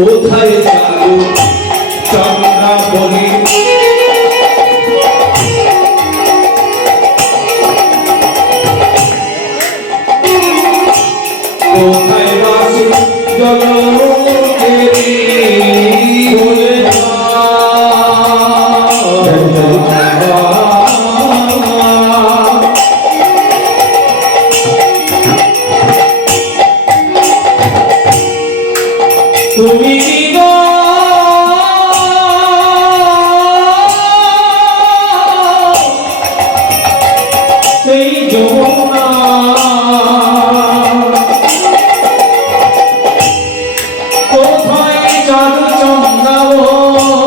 কোথায় যাবো চন্দ্রাবলী কোথায় বাসি জগতেরি বলে তুমি সেই যমুনা কোথায় চাঁদ চন্দ্রাবলী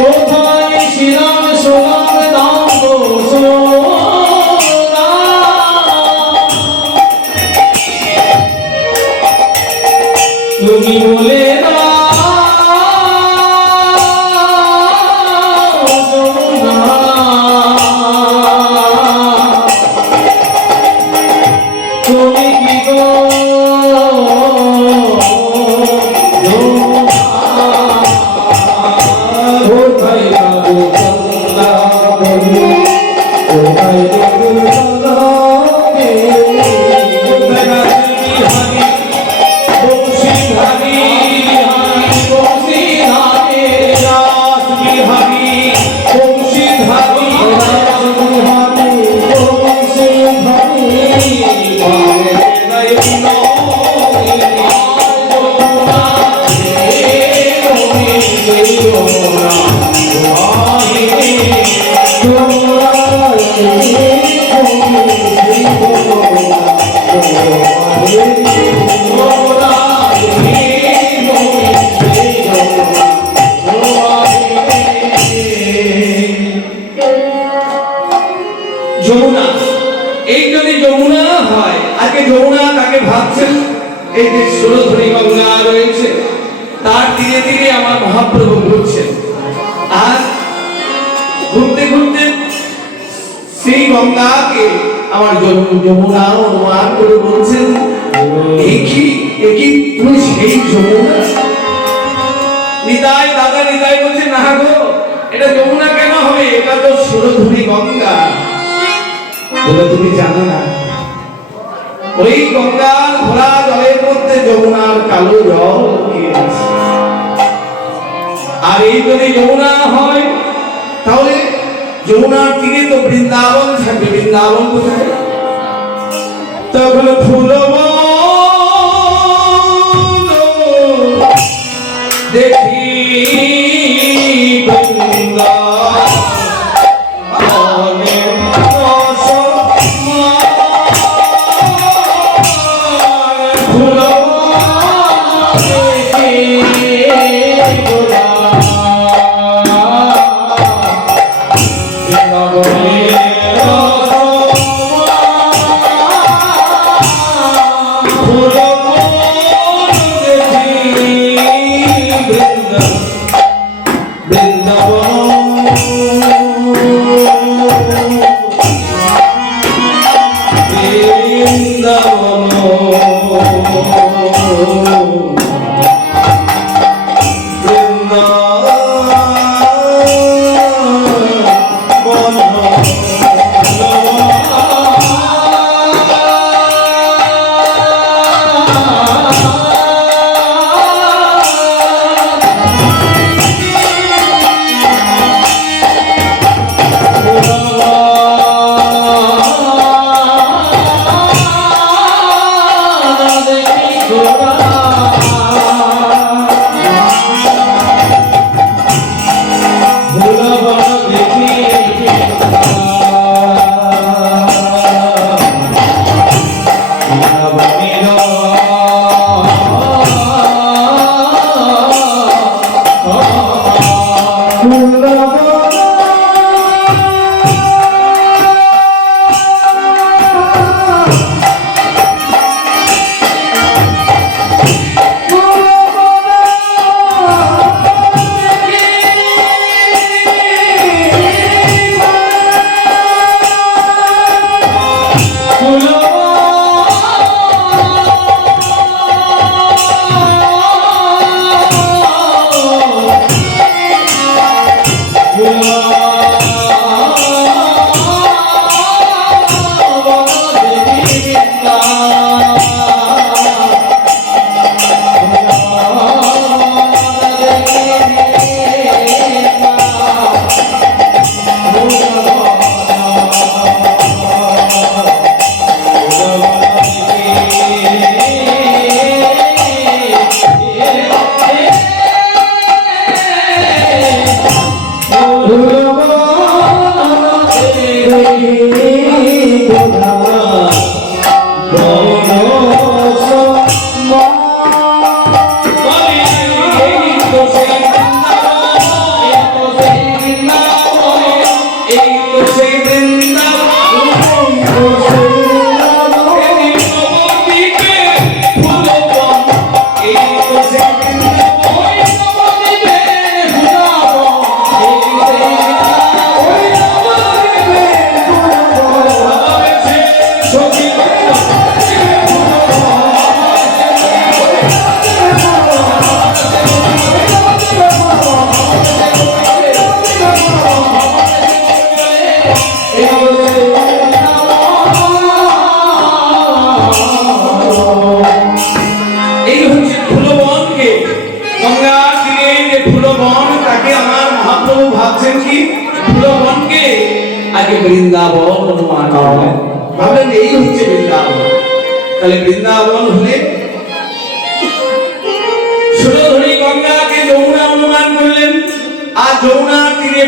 কোথায় শ্রীরাম সোনার দাম তুমি বলে তুমি কি গো কোথায় যাবো চন্দ্রাবলী কোথায় যাবো চন্দ্রাবলী কোথায় বিহারী বংশীধারী বংশীধারী রাস বিহারী বংশীধারী যমুনা এই যদি যমুনা হয় আজকে যমুনা তাকে ভাবছেন এই যে সুরধুরী গঙ্গা রয়েছে তার ধীরে ধীরে আমার মহাপ্রভু ঘুরছেন আর ঘুরতে ঘুরতে সেই গঙ্গাকে আমার যমুনা অনুমান করে বলছেন একই তুমি সেই যমুনা নিতাই দাদা নিতাই বলছে না গো এটা যমুনা কেন হবে এটা তো সুরধুরী গঙ্গা বলে তুমি জানো না ওই গঙ্গার ভরা জলের মধ্যে যমুনার কালো জল আছে আর এই যদি যমুনা হয় তাহলে যমুনার তীরে তো বৃন্দাবন থাকবে বৃন্দাবন কোথায় তখন ফুলব দেখি গঙ্গা বৃন্দাবন অনুমান করলেন, ভাবলেন এই হচ্ছে বৃন্দাবন। তাহলে বৃন্দাবন হলে সুরধুনী গঙ্গাকে যমুনা অনুমান করলেন, আর যমুনার তীরে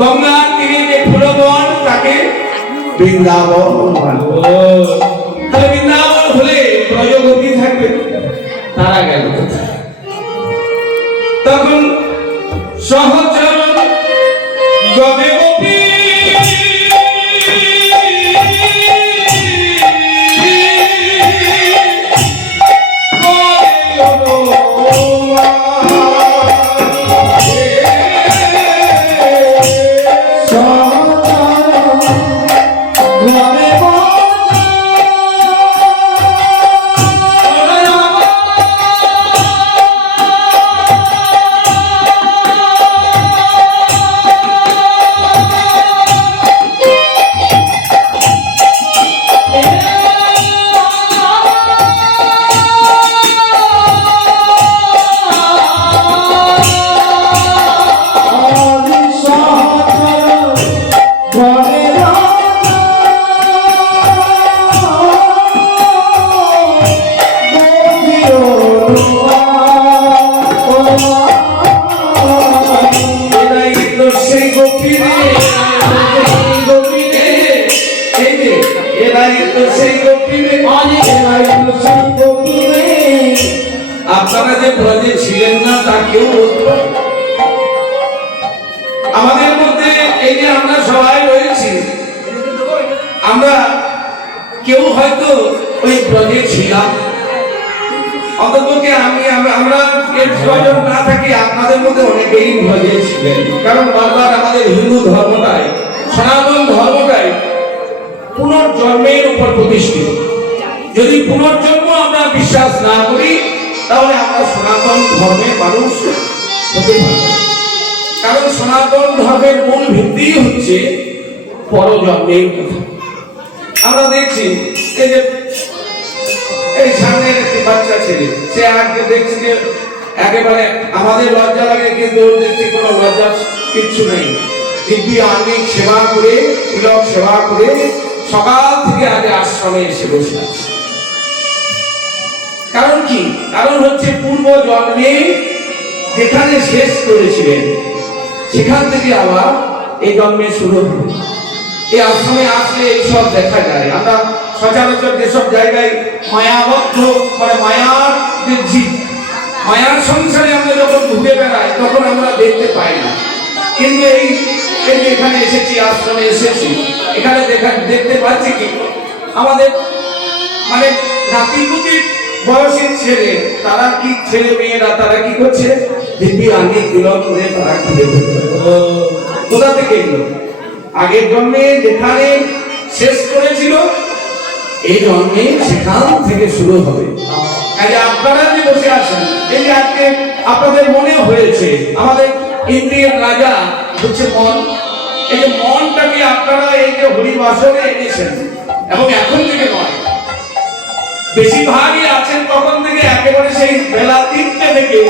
গঙ্গার তীরে যে ফুলবন তাকে বৃন্দাবন অনুমান করলেন। তাহলে বৃন্দাবন হলে ব্রজগোপী থাকবে, তারা গেল কোথায়? তখন সহচর গবে গোপী আপনারা যে ব্রজে ছিলেন না তা কেউ বলতে পারে? আমাদের মধ্যে এই যে আমরা সবাই রয়েছি, আমরা কেউ হয়তো ওই ব্রজে ছিলাম, অন্ততপক্ষে আমরা কজন না থাকি আপনাদের মধ্যে অনেকেই ব্রজে ছিলেন। কারণ বারবার আমাদের হিন্দু ধর্মটাই, সনাতন ধর্মটাই পুনর্জন্মের উপর প্রতিষ্ঠিত। যদি পুনর্জন্ম আমরা বিশ্বাস না করি তাহলে আমরা সনাতন ধর্মের মানুষ হতে পারি। কারণ সনাতন ধর্মের মূল ভিত্তি হচ্ছে পরজন্মের কথা। আমরা দেখছি এই যে এই সামনের একটি বাচ্চা ছেলে, সে আজকে দেখছি যে একেবারে আমাদের লজ্জা লাগে, কিন্তু দেখছি কোনো লজ্জা কিচ্ছু নেই। দিব্যি আর্মিক সেবা করে, তিলক সেবা করে সকাল থেকে আজ আশ্রমে এসে বসে আছে। কারণ কি? কারণ হচ্ছে পূর্ব জন্মে যেখানে শেষ করেছিলেন সেখান থেকে আবার এই জন্মে শুরু হলো। এই আশ্রমে আসলে এইসব দেখা যায়। আমরা সচরাচর যেসব জায়গায় মায়াবদ্ধ, মানে মায়ার যে জীব, মায়ার সংসারে আমরা যখন ঘুরে বেড়াই তখন আমরা দেখতে পাই না। কিন্তু এই এখানে এসেছি, আশ্রমে এসেছি, এখানে দেখতে পাচ্ছি কি আমাদের মানে নাতিপুতির বয়সী ছেলে, তারা কি ছেলে মেয়েরা তারা কি করছে? দিব্যি আগে তিলক করে তারা খুলে কোথা থেকে এলো? আগের জন্মে যেখানে শেষ করেছিল এই জন্মে সেখান থেকে শুরু হবে। আপনারা যে বসে আছেন, এই যে আজকে আপনাদের মনে হয়েছে আমাদের ইন্দ্রিয়ের রাজা হচ্ছে মন। এই যে মনটাকে আপনারা এই যে হরিবাসনে এনেছেন, এবং এখন থেকে নয়, বেশিরভাগই আছেন তখন থেকে, একেবারে সেই বেলা 3টে থেকে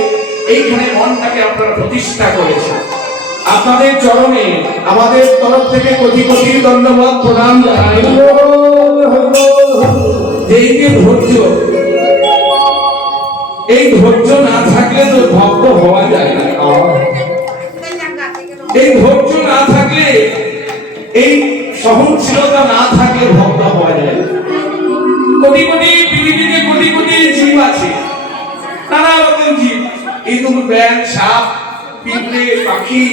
এইখানে মনটাকে আপনারা প্রতিষ্ঠা করেছেন। আপনাদের চরণে আমাদের তরফ থেকে কোটি কোটি ধন্যবাদ প্রদান জানাই। এই যে ধৈর্য, এই ধৈর্য না থাকলে তো ভক্ত হওয়া যায় না। এই ধৈর্য না থাকলে এই সহনশীলতা না থাকলে ভক্ত হওয়া যায় না। কোটি কোটি পৃথিবীতে কোটি কোটি জীব আছে, নানা রকম জীব, ইঁদুর, ব্যাঙ, সাপ, পিঁপড়ে, পাখি,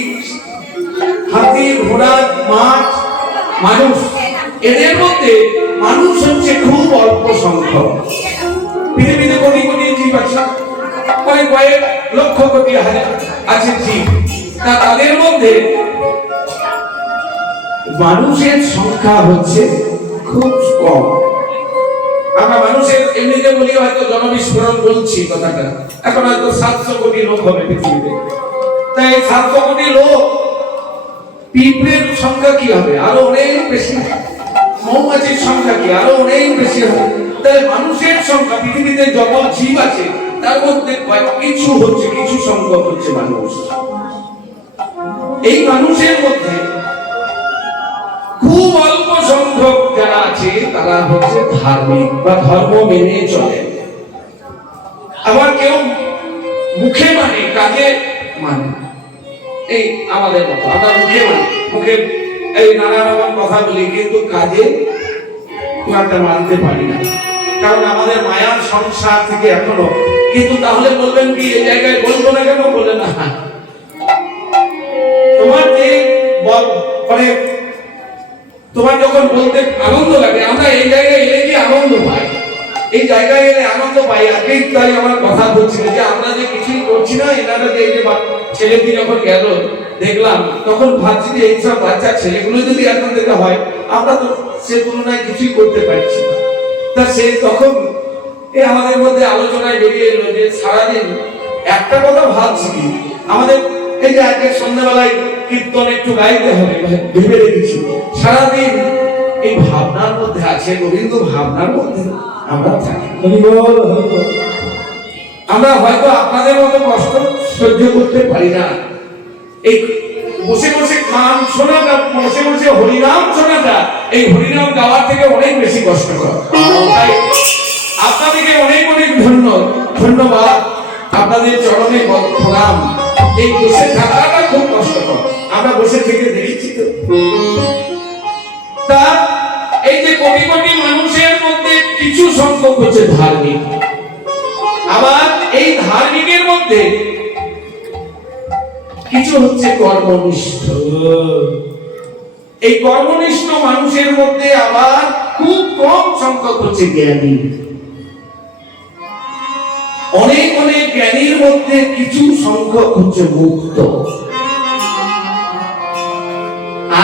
হাতি, ঘোড়া, মাছ, মানুষ। এদের মধ্যে মানুষ হচ্ছে খুব অল্প সংখ্যক। পৃথিবীতে কোটি কোটি জীব আছে, কয়েক লক্ষ কোটি হাজার আছে জীব, তাদের মধ্যে মানুষের সংখ্যা হচ্ছে খুব কম। আমরা মানুষের এমনিতে বলি হয়তো জনবিস্ফোরণ বলছি কথাটা, এখন হয়তো 700 কোটি লোক হবে পৃথিবীতে। তাই 700 কোটি লোক, পিঁপড়ের সংখ্যা কি হবে? আরো অনেক বেশি। মৌমাছির সংখ্যা কি? আরো অনেক বেশি হবে। তাই মানুষের সংখ্যা, পৃথিবীতে যত জীব আছে তার মধ্যে কিছু হচ্ছে, কিছু সংখ্যক হচ্ছে মানুষ। এই মানুষের মধ্যে খুব অল্প সংখ্যক যারা আছে তারা হচ্ছে ধার্মিক বা ধর্ম মেনে চলে। আবার কেউ মুখে মানে, কাজে মানে। এই আমাদের মতো আমরা মুখে মানে, মুখে এই নানা রকম কথা বলি, কিন্তু কাজে খুব একটা মানতে পারি না, কারণ আমাদের মায়ার সংসার থেকে এখনো। কিন্তু তাহলে বলবেন কি এই জায়গায় বলবো না কেন? বলে না, তোমার যে মানে তোমার যখন বলতে আনন্দ লাগে, আমরা এই জায়গায় এলে কি আনন্দ পাই, এই জায়গায় এলে আনন্দ পাই। আগেই তাই আমার কথা বলছিল যে আমরা যে কিছুই করছি না, এনারা যে এই যে ছেলেটি যখন গেল দেখলাম, তখন ভাবছি যে এইসব বাচ্চা ছেলেগুলো যদি এখন দেখা হয়, আমরা তো সে তুলনায় কিছুই করতে পারছি না। তা সে তখন এই আমাদের মধ্যে আলোচনায় বেরিয়ে এলো যে সারাদিন একটা কথা ভাবছি, আমাদের এই যে আজকে সন্ধ্যাবেলায় কীর্তন একটু গাইতে হবে, ভেবে রেখেছি সারাদিন এই ভাবনার মধ্যে আছে, গোবিন্দ ভাবনার মধ্যে আমরা থাকি। আমরা হয়তো আপনাদের মতো কষ্ট সহ্য করতে পারি না। এই বসে বসে গান শোনাটা, বসে বসে হরিনাম শোনাটা, এই হরিনাম গাওয়ার থেকে অনেক বেশি কষ্টকর। তাই আপনাদেরকে অনেক অনেক ধন্যবাদ, আপনাদের চরণে প্রণাম। এই বসে থাকাটা খুব কষ্টকর, আমরা বসে থেকে দেখেছি তো। তা এই যে কোটি কোটি মানুষের মধ্যে কিছু সংখ্যক হচ্ছে ধার্মিক, আবার এই ধার্মিকের মধ্যে কিছু হচ্ছে কর্মনিষ্ঠ। এই কর্মনিষ্ঠ মানুষের মধ্যে আবার খুব কম সংখ্যক হচ্ছে জ্ঞানী। অনেক অনেক জ্ঞানীর মধ্যে কিছু সংখ্যক হচ্ছে মুক্ত,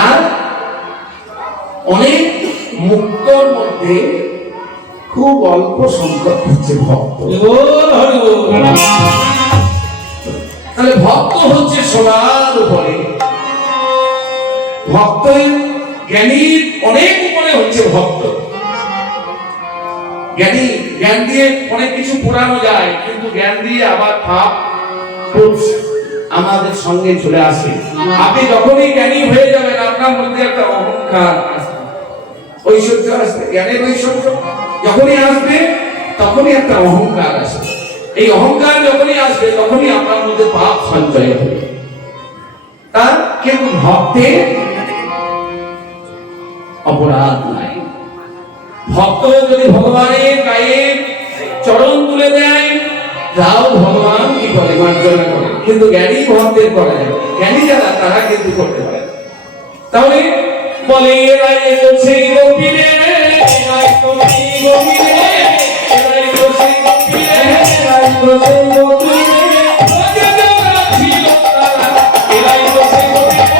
আর অনেক মুক্তর মধ্যে খুব অল্প সংখ্যক হচ্ছে ভক্ত। তাহলে ভক্ত হচ্ছে সবার উপরে, ভক্তের জ্ঞানীর অনেক উপরে হচ্ছে ভক্ত। জ্ঞানী, জ্ঞান দিয়ে অনেক কিছু পুরানো যায়, কিন্তু জ্ঞান দিয়ে আবার পাপ আমাদের সঙ্গে চলে আসে। আপনি যখনই জ্ঞানী হয়ে যাবেন, আপনার মধ্যে একটা অহংকার আসবে, ঐশ্বর্য আসবে। জ্ঞানের ঐশ্বর্য যখনই আসবে, তখনই একটা অহংকার আসবে। এই অহংকার যখনই আসবে, তখনই আপনার মধ্যে পাপ সঞ্চয় হবে। তার কিন্তু ভক্তের অপরাধ নাই। ভক্ত যদি ভগবানের গায়ে চরণ তুলে দেয়, তাও ভগবান কি করে? মার্জনা করে। কিন্তু জ্ঞানী ভক্তের করা যায়, জ্ঞানী যারা তারা কিন্তু করতে পারে। তাহলে বলে এরাই তো সেই গোপীরে, এরাই তো সেই গোপীরে, এরাই তো সেই গোপীরে, এরাই তো সেই গোপীরে, এরাই তো সেই গোপীরে,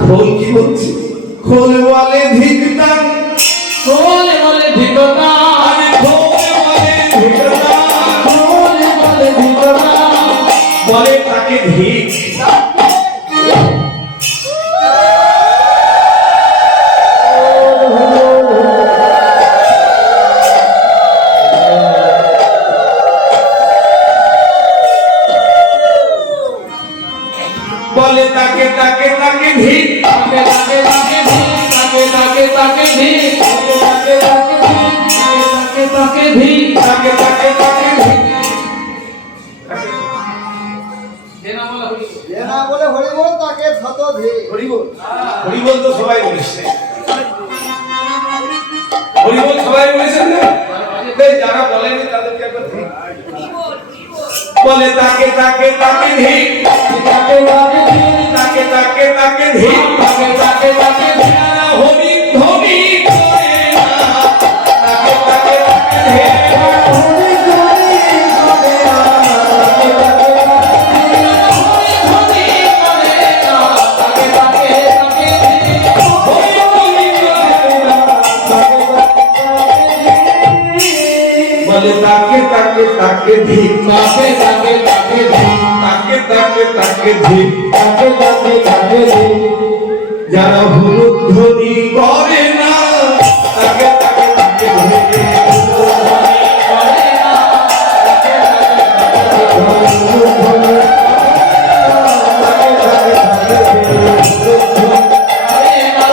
খোল কি বলছি? খোল বলে ধিকতাং, খোল বলে ধিকতা, খোল বলে ধিকতাং, খোল বলে ধিকতা, বলে তাকে ধিক। বলে তাকে তাকে তাকে ধিক, তাকে তাকে তাকে ধিক, তাকে তাকে তাকে ধিক, তাকে তাকে তাকে ধিক, তাকে তাকে তাকে ধিক। যে না বলে হরি বল তাকে শত ধী। হরিবল, হরিবল তো সবাই বলেছে, হরিবল সবাই বলেছেন না? এই যারা বলেনি তাদেরকে একবার ধিক। বলে তাকে তাকে তাকে ধিক, তাকে তাকে ধিক, তাকে তাকে তাকে ধিক, তাকে তাকে তাকে ধিক, হরি ধরি করে না, তাকে তাকে তাকে ধিক। হরি হরি করে না, তাকে তাকে তাকে ধিক, হরি হরি করে না, তাকে তাকে তাকে ধিক, হরি ধরি করে না। তাকে তাকে তাকে ধিক। বলে তাকে তাকে তাকে ধিক, তাকে তাকে তাকে ধিক, তাকে তাকে তাকে ধিক। তাকে তাকে তাকে ধিক, যারা হুলুধ্বনি করে না, তাকে তাকে তাকে ধিক। করে না, তাকে তাকে তাকে ধিক, করে না,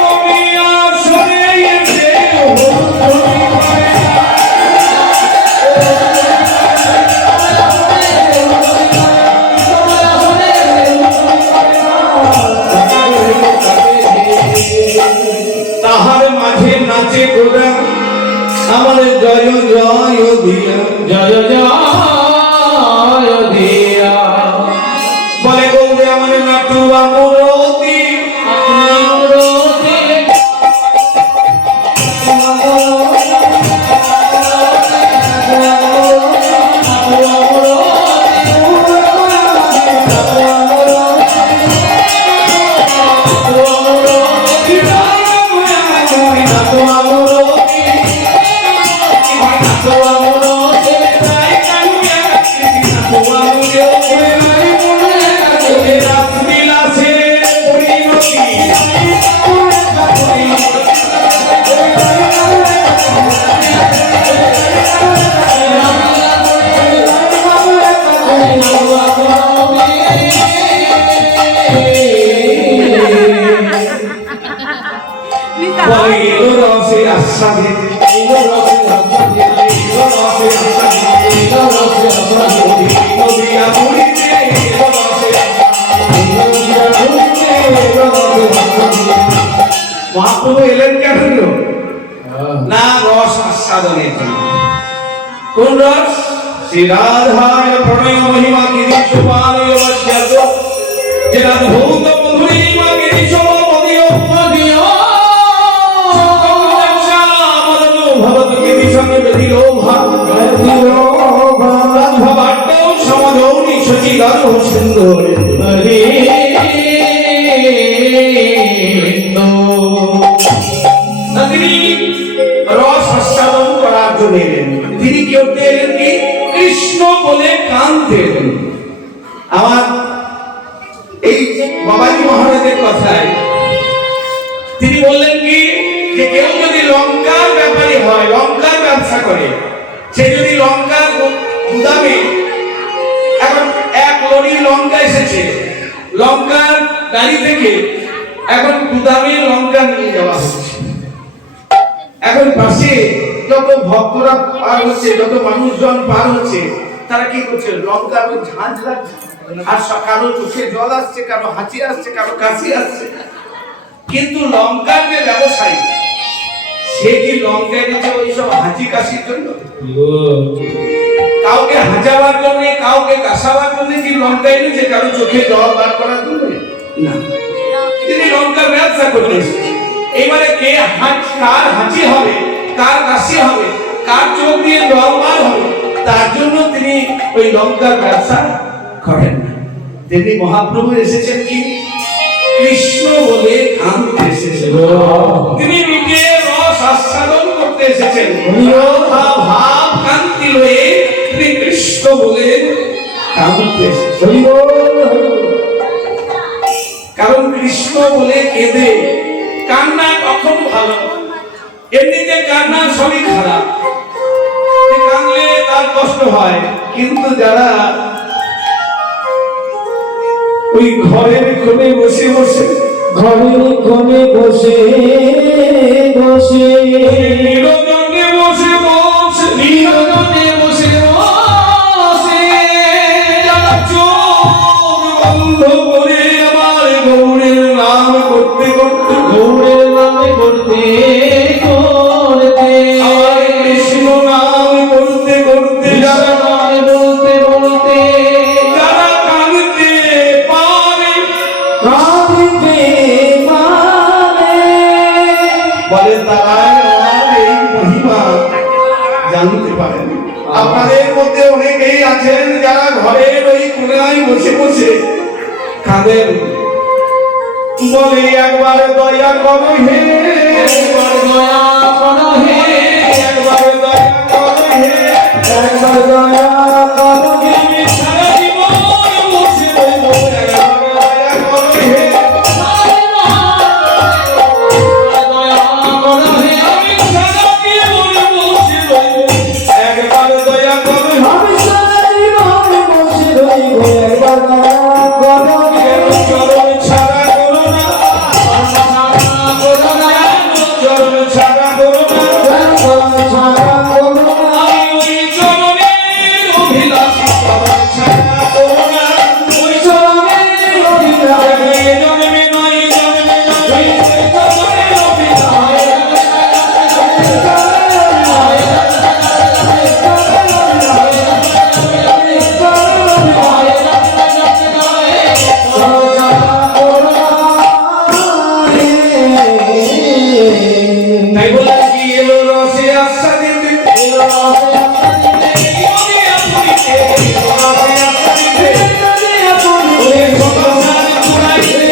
তুমি আসরে এসে হুলুধ্বনি করে না, তাকে আস্বাদিত এই রসে আস্বাদিত রসে আস্বাদিত এই রসে আস্বাদিত নদিয়া পুরীতে রসে মহাপ্রভু এলেন কেন গো? না রস আস্বাদনের জন্য। কোন রস? শ্রী রাধায় প্রণয় মহিমা গিরিশ পালয় বস্যাত যে রাধভূত মধুরিমা গিরিশ মদিয় মদিয় ভবত গিরিশং বেদিলো ভাব রাধভাট্টৌ সমদৌ নিশচি গর্ভ সুন্দর তিনি রস আস্বাদন করার জন্য এলেন। তিনি কি করতে এলেন? কি কৃষ্ণ বলে কাঁদতে এলেন। আমার এই বাবাজি মহারাজের কথায় তিনি বললেন কি যে কেউ যদি লঙ্কার ব্যাপারী হয়, লঙ্কার ব্যবসা করে, সে যদি লঙ্কার গুদামে এখন এক লরি লঙ্কা এসেছে, লঙ্কার গাড়ি থেকে এখন গুদামে লঙ্কা নিয়ে যাওয়া হচ্ছে। এখন পাশে যত ভক্তরা পার হচ্ছে, যত মানুষজন পার হচ্ছে, তারা কি করছে? লঙ্কার ওই ঝাঁঝ লাগছে, আর কারো চোখে জল আসছে, কারো হাঁচি আসছে, কারো কাশি আসছে। কিন্তু লঙ্কার যে ব্যবসায়ী, সে কি লঙ্কা এনেছে ওইসব হাঁচি কাশির জন্য? কাউকে হাঁচাবার জন্য, কাউকে কাশাবার জন্য কি লঙ্কা এনেছে? কারো চোখে জল বার করার জন্য না। তিনি লঙ্কার ব্যবসা করতে এসেছেন। এবারে কে কার হাঁচি হবে, কার কাশি হবে, কার চোখ দিয়ে জল বার হবে, তার জন্য তিনি ওই লঙ্কার ব্যবসা করেন না। তিনি মহাপ্রভু এসেছেন কি কৃষ্ণ বলে কাঁদতে এসেছেন। তিনি নিজে রস আস্বাদন করতে এসেছেন। ভাব কান্তি লয়ে তিনি কৃষ্ণ বলে কাঁদতে এসেছেন। কারণ কৃষ্ণ বলে কেঁদে কান্না কখনো ভালো, এমনিতে কান্না সবই খারাপ, কাঁদলে তার কষ্ট হয়। কিন্তু যারা ওই ঘরের কোণে বসে বসে ঘরের কোণে বসে বসে নিরজনে বসে বসে নিরজনে বসে বসে যারা চোখ বন্ধ করে আমার গৌরের নাম করতে করতে, গৌরের নামে করতে করতে আমার কৃষ্ণ নাম করতে করতে যারা নামে বলতে বলতে যারা কাঁদতে পারে, কাঁদতে পারে বলে তারাই আমার এই মহিমা জানতে পারেন। আপনাদের মধ্যে অনেকেই আছেন যারা ঘরের ওই কোণায় বসে বসে কাঁদেন, বলে একবার দয়া করো হে, একবার দয়া করো হে একবার দয়া করো হে, একবার দয়া করো হে আমি সারা জীবন বসে রইব, একবার দয়া করো হে, দয়া করো হে আমি সারা জীবন বসে রইব, একবার দয়া করো হে। আমি সারা জীবন বসে রইব একবার দয়া করো হে চরণ ছাড়া করো না, করো না চরণ ছাড়া করো না, ছাড়া করো না আমি ওই চরণের অভিলাষী, চরণ ছাড়া করো না, ওই চরণের অভিলাষী জন্মে নয় জন্মে নয়, ওই চরণের অভিলাষী। তাই বলে কি এলো রসে আস্বাদিত, এলো রসে আস্বাদিত, নদিয়া পুরীতে এলো রসে আস্বাদিত, ওরে সংসার পুরাইতে,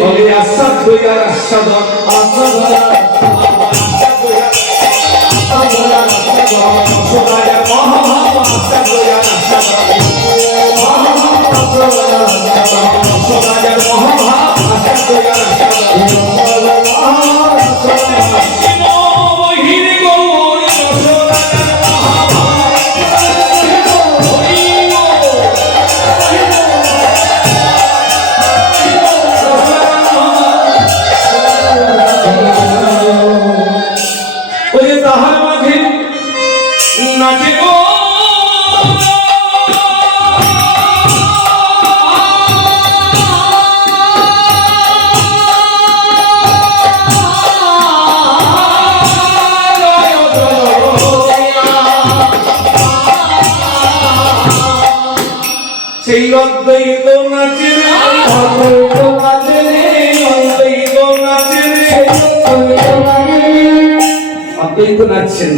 বলে আস্বাদ হইয়ার আস্বাদন, আস্বাদ হইয়ার সোনার মহাভাব, আস্বাদ হইয়ার আস্বাদন, সোনার মহাভাব, আস্বাদ হইয়ার আস্বাদন, কৃষ্ণ মহির গৌর যশোদার মহাভাব, সেই অদ্বৈত নাচে রে, অদ্বৈত নাচে রে, অদ্বৈত নাচে রে। অদ্বৈত নাচে রে। অদ্বৈত নাচছেন,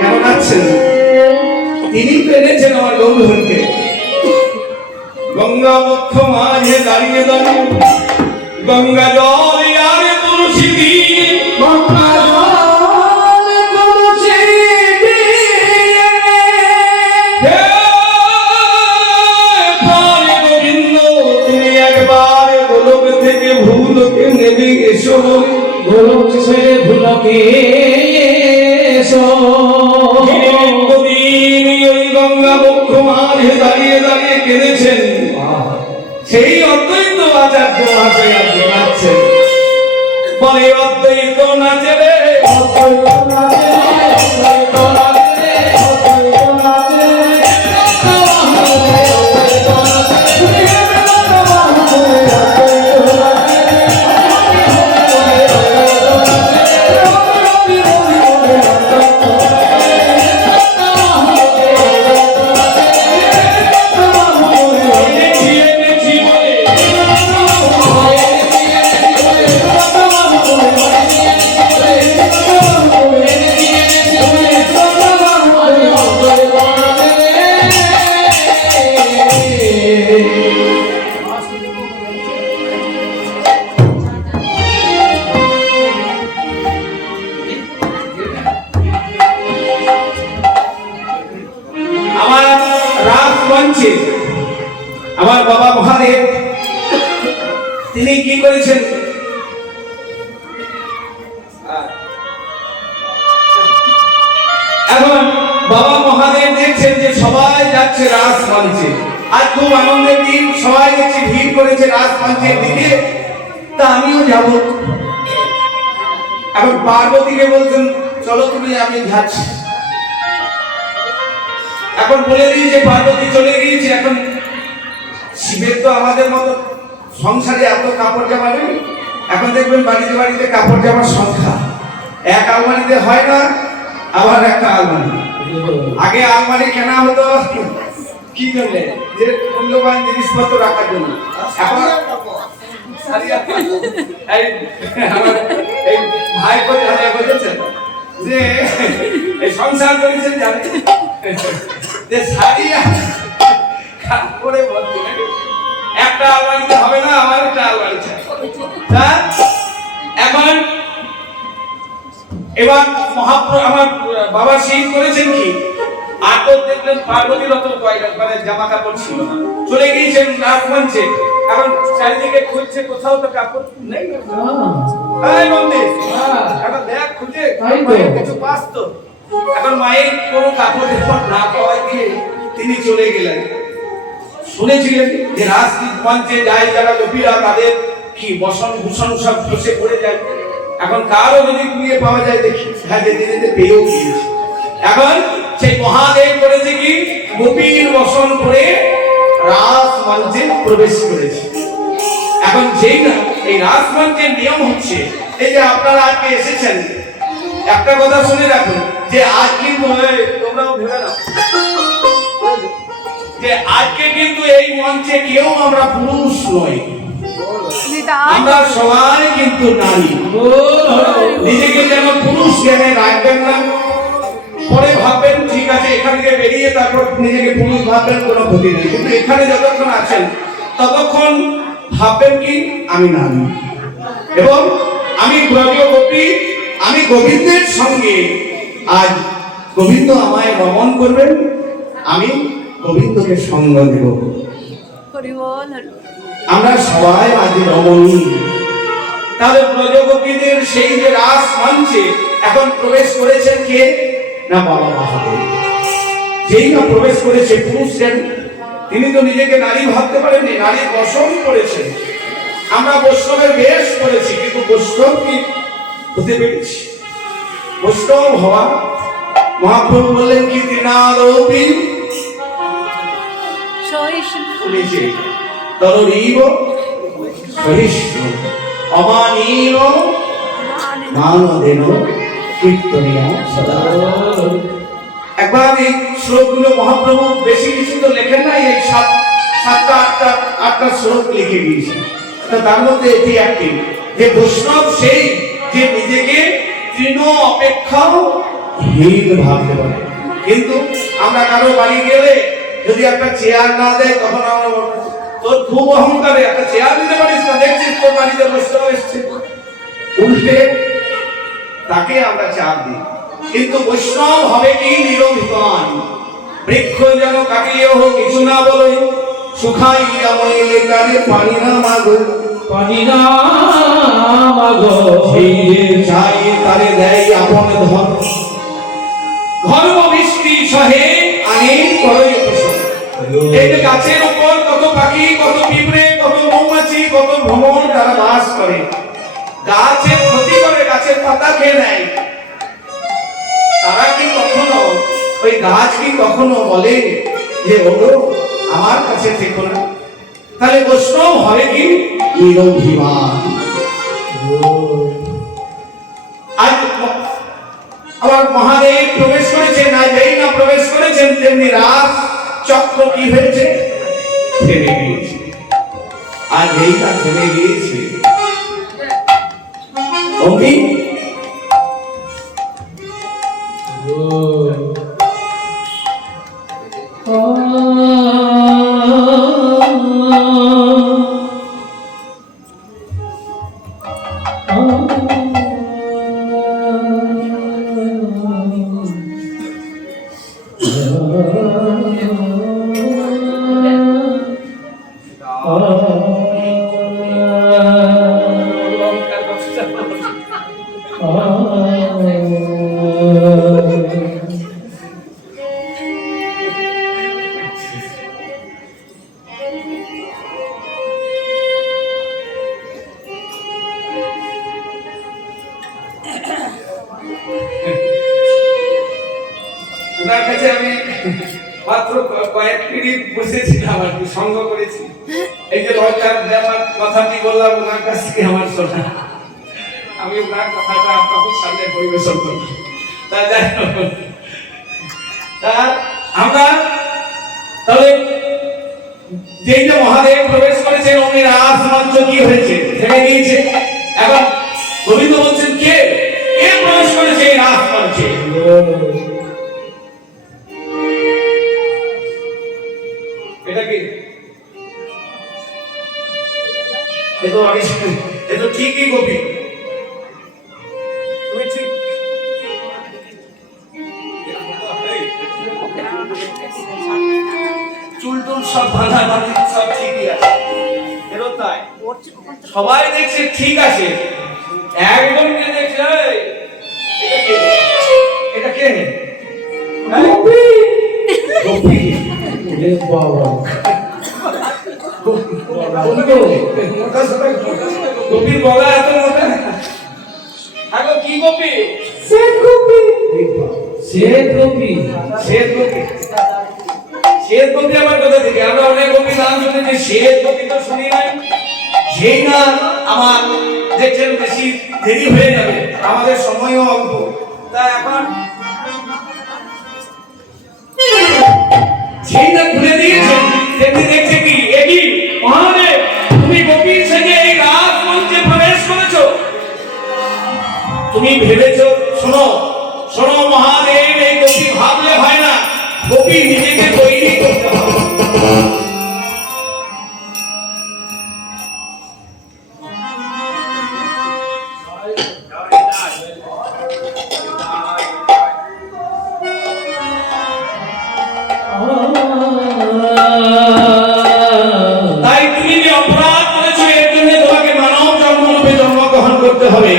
কেন নাচছেন? তিনি পেরেছেন আমার গৌরহরকে। গঙ্গা বক্ষ মাঝে দাঁড়িয়ে দাঁড়িয়ে গঙ্গা জল আর তুলসী দিয়ে গঙ্গা জল তুলসী দিয়ে। হে প্রাণ গোবিন্দ, তুমি একবার গোলক থেকে ভূলোকে নেমে এসো বলে গোলক ছেড়ে ভুলকে এসো। দিন ওই গঙ্গা বক্ষ মাঝে দাঁড়িয়ে দাঁড়িয়ে কেঁদেছেন। সেই অদ্বৈত আচার্য মহাশয় আজকে নাচছেন, বলে অদ্বৈত নাচে রে, অদ্বৈত নাচে রে, অদ্বৈত নাচে রে, অদ্বৈত নাচে রে। অদ্বৈত নাচে রে, অদ্বৈত নাচে রে। এনেছি এনেছি বলে আমার রাত মঞ্চে আমার বাবা মহাদেব তিনি কি করেছেন? এখন বাবা মহাদেব দেখছেন যে সবাই যাচ্ছে রাস মঞ্চে, আর খুব আনন্দের দিন, সবাই দেখছে ভিড় করেছে রাস মঞ্চের দিকে, তা আমিও যাব। এখন পার্বতীকে বলছেন চলো তুমি, আমি যাচ্ছি। এখন বলে দিয়েছে পার্বতী চলে গিয়েছে। এখন শিবের তো আমাদের মতো সংসারে এত কাপড় জামা নেই। এখন দেখবেন বাড়িতে বাড়িতে কাপড় জামার সংখ্যা, এক আলমারিতে হয় না, আবার একটা আলমারি। আগে আলমারি কেনা হতো কি জন্য? যে মূল্যবান জিনিসপত্র রাখার জন্য। এখন এই ভাই কোথায় বলেছেন যে এই সংসার করেছেন জানেন যে শাড়ি কাপড়ে ভর্তি নাকি? একটা আলমারিতে হবে না, আমার একটা আলমারি চাই। এখন এবার মহাপ্রভু আমার বাবা শিব করেছেন কি, আর তো দেখলেন পার্বতীর অত মানে জামা কাপড় ছিল না, চলে গিয়েছেন রাত মঞ্চে। এখন চারিদিকে খুঁজছে, কোথাও তো কাপড় নেই। এই মন্দির এখন দেখ খুঁজে মায়ের কিছু পাস তো। এখন মায়ের কোনো কাপড় না পাওয়া দিয়ে তিনি চলে গেলেন। শুনেছিলেন যে রাস মঞ্চে যায় যারা গোপীরা, তাদের কি বসন ভূষণ সব খসে পড়ে যায়। এখন কারো যদি কুড়িয়ে পাওয়া যায় দেখি, হ্যাঁ যেতে যেতে পেয়েও গিয়েছে। এখন সেই মহাদেব করেছে কি, গোপীর বসন করে রাস মঞ্চে প্রবেশ করেছে। এখন যেই না এই রাস মঞ্চের নিয়ম হচ্ছে, এই যে আপনারা আজকে এসেছেন, একটা কথা শুনে রাখুন যে আজ কিন্তু তোমরাও ভেবে নাও যে আজকে কিন্তু এই মঞ্চে কেউ আমরা পুরুষ নই, আমরা সবাই কিন্তু নারী। নিজেকে যেন পুরুষ জ্ঞানে রাখবেন না, পরে ভাববেন ঠিক আছে এখান থেকে বেরিয়ে তারপর নিজেকে পুরুষ ভাববেন, কোনো ক্ষতি নেই। কিন্তু এখানে যতক্ষণ আছেন ততক্ষণ ভাববেন কি আমি নারী, এবং আমি গোপী, আমি গোবিন্দের সঙ্গে আজ গোবিন্দ আমায় রমণ করবেন, আমি গোবিন্দকে সঙ্গ দেব। আমরা সবাই আজ রমণী। তাহলে ব্রজগোপীদের সেই যে রাস মঞ্চে এখন প্রবেশ করেছেন কে না বাবা মহাদেব। যেই না প্রবেশ করেছে পুরুষের, তিনি তো নিজেকে নারী ভাবতে পারেননি, নারীর বসন করেছেন। আমরা বৈষ্ণবের বেশ করেছি, কিন্তু বৈষ্ণব কি হতে পেরেছি? বৈষ্ণব হওয়া, মহাপ্রভু বললেন কি তৃণাদৌপি শুনেছি তরীব সহিষ্ণু অমানীন মানদেন কীর্তনীয় সদা। একবার এই শ্লোকগুলো মহাপ্রভু বেশি কিছু তো লেখেন না, এই আটটা শ্লোক লিখে দিয়েছে। তো তার মধ্যে এটি একটি, যে বৈষ্ণব সেই যে নিজেকে তৃণ অপেক্ষাও হীন ভাবতে পারে। কিন্তু আমরা কারো বাড়ি গেলে যদি একটা চেয়ার না দেয়, তখন আমরা বলবো, তোর খুব অহংকারে একটা চেয়ার দিতে পারিস না, দেখছিস তোর বাড়িতে বৈষ্ণব এসছে। উল্টে তাকে আমরা চাপ দিই। কিন্তু বৈষ্ণব হবে কি নিরভিমান, বৃক্ষ যেন কাটিয়ে হোক কিছু না বলে, শুকাইয়া মইলে কানে পানি না মাগো, পানি না মাগো, সেই যে চাই তারে দেয় আপন ধন, ধর্ম বৃষ্টি সহে আনে করই উপসর্গ। এই যে গাছের উপর কত পাখি, কত পিঁপড়ে, কত মৌমাছি, কত ভ্রমণ তারা বাস করে, গাছের ক্ষতি করে, গাছের পাতা খেয়ে নেয়, তারা কি কখনো, ওই গাছ কি কখনো বলে যে ওগো আমার কাছে থেকো না? তাহলে বৈষ্ণব হবে কি নিরভিমান। আজ আবার মহাদেব প্রবেশ করেছেন, আর যেই না প্রবেশ করেছেন তেমনি রাস চক্র কি হয়েছে, থেমে গিয়েছে। আর যেই না থেমে গিয়েছে, অমনি ওনার কাছে আমি মাত্র কয়েক মিনিট বসেছিলাম আর কি, সঙ্গ করেছি। এই যে লজ্জার ব্যাপার কথাটি বললাম, ওনার কাছ থেকে আমার শোনা, আমি ওনার কথাটা আপনাদের সামনে পরিবেশন করলাম। তা যাই হোক, তা আমরা তাহলে যেই যে মহাদেব প্রবেশ করেছেন, অমনি রাস মঞ্চ কি হয়েছে, থেমে গিয়েছে। এখন গোবিন্দ বলছেন, কে কে প্রবেশ করেছে এই রাস মঞ্চে? এটা কি? এ তো ঠিকই গোপী, তুমি ঠিক। চুল টুল সব বাঁধা বাঁধি সব ঠিকই আছে, এরও তাই সবাই দেখছে ঠিক আছে, একদম কে দেখছে এটা কে, এটা কে? গোপী, গোপী বাবা গোপীর গলা এত মোটা, আগো কি গোপী? শ্বেত গোপী, শ্বেত গোপী, শ্বেত গোপী। শ্বেত গোপী আমার কথা থেকে, আমরা অনেক গোপী নাম শুনেছি, শ্বেত গোপী তো শুনি নাই। সেই না আমার দেখছেন বেশি দেরি হয়ে যাবে, আমাদের সময়ও অল্প, তা এখন সেই না খুলে দিয়েছেন, তেমনি দেখছে কি একই মহাদেব, তুমি গোপী সেজে এই রাত মঞ্চে প্রবেশ করেছো। তুমি ভেবেছো, শোনো শোনো মহাদেব, এই গোপী ভাবলে হয় না, গোপী নিজেকে তৈরি করতে হবে। তাই তুমি যে অপরাধ করেছো, এর জন্য তোমাকে মানব জন্মরূপে জন্মগ্রহণ করতে হবে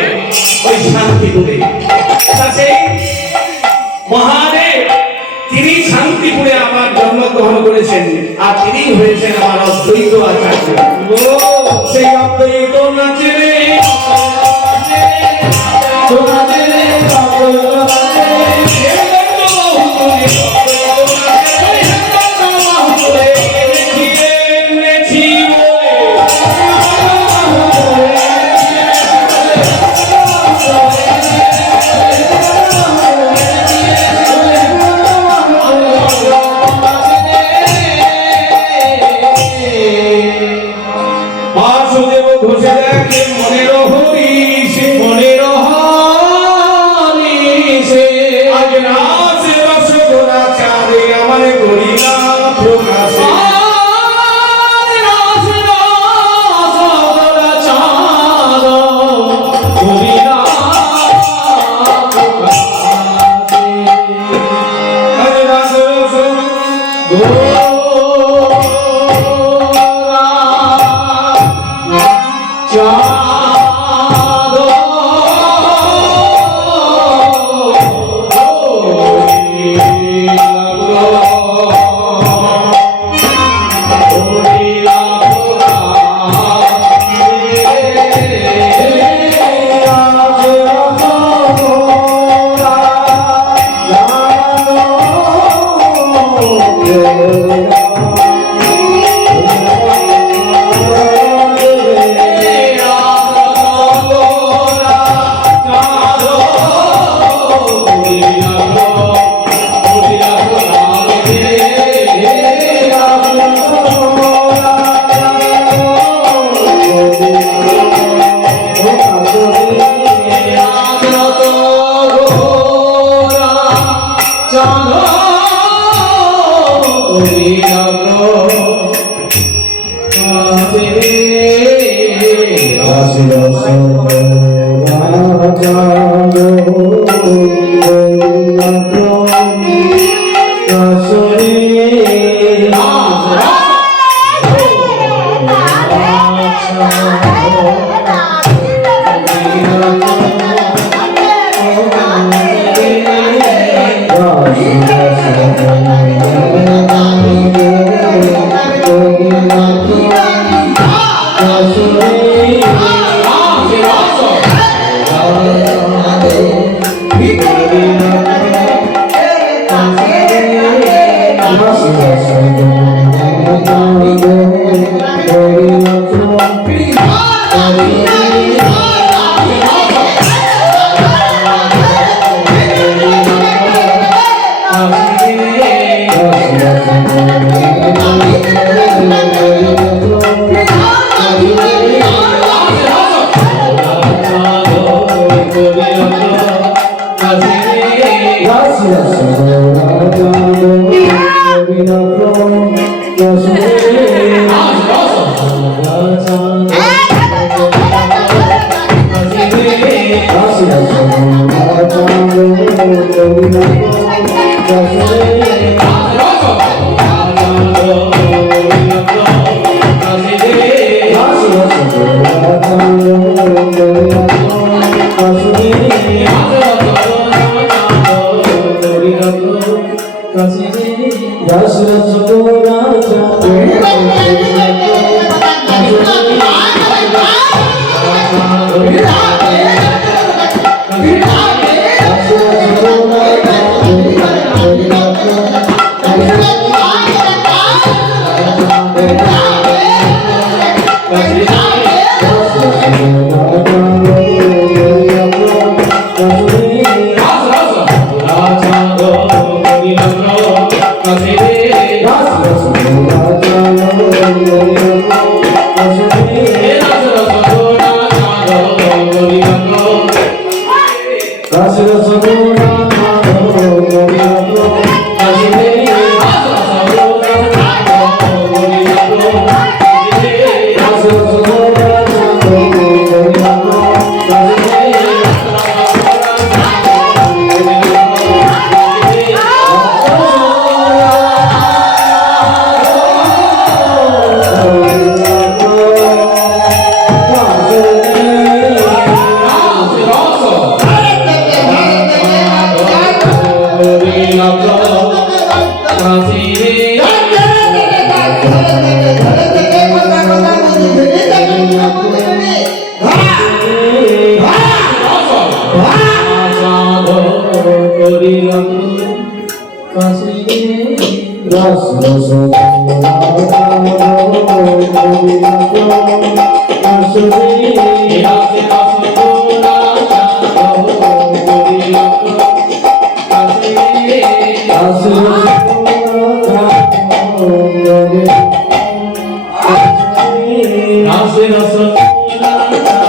ওই শান্তিপুরে। সেই মহাদেব তিনি শান্তিপুরে আমার জন্মগ্রহণ করেছেন, আর তিনি হয়েছেন আমার অদ্বৈত আচার্য। সেই অদ্বৈত নাচে রে, থাকে মনের হরিষে মনের হরিষে আজ রাসে রসগোলা চাঁদে আমার গরিলা প্রকাশে আজ রাসে রসগোলা Rasa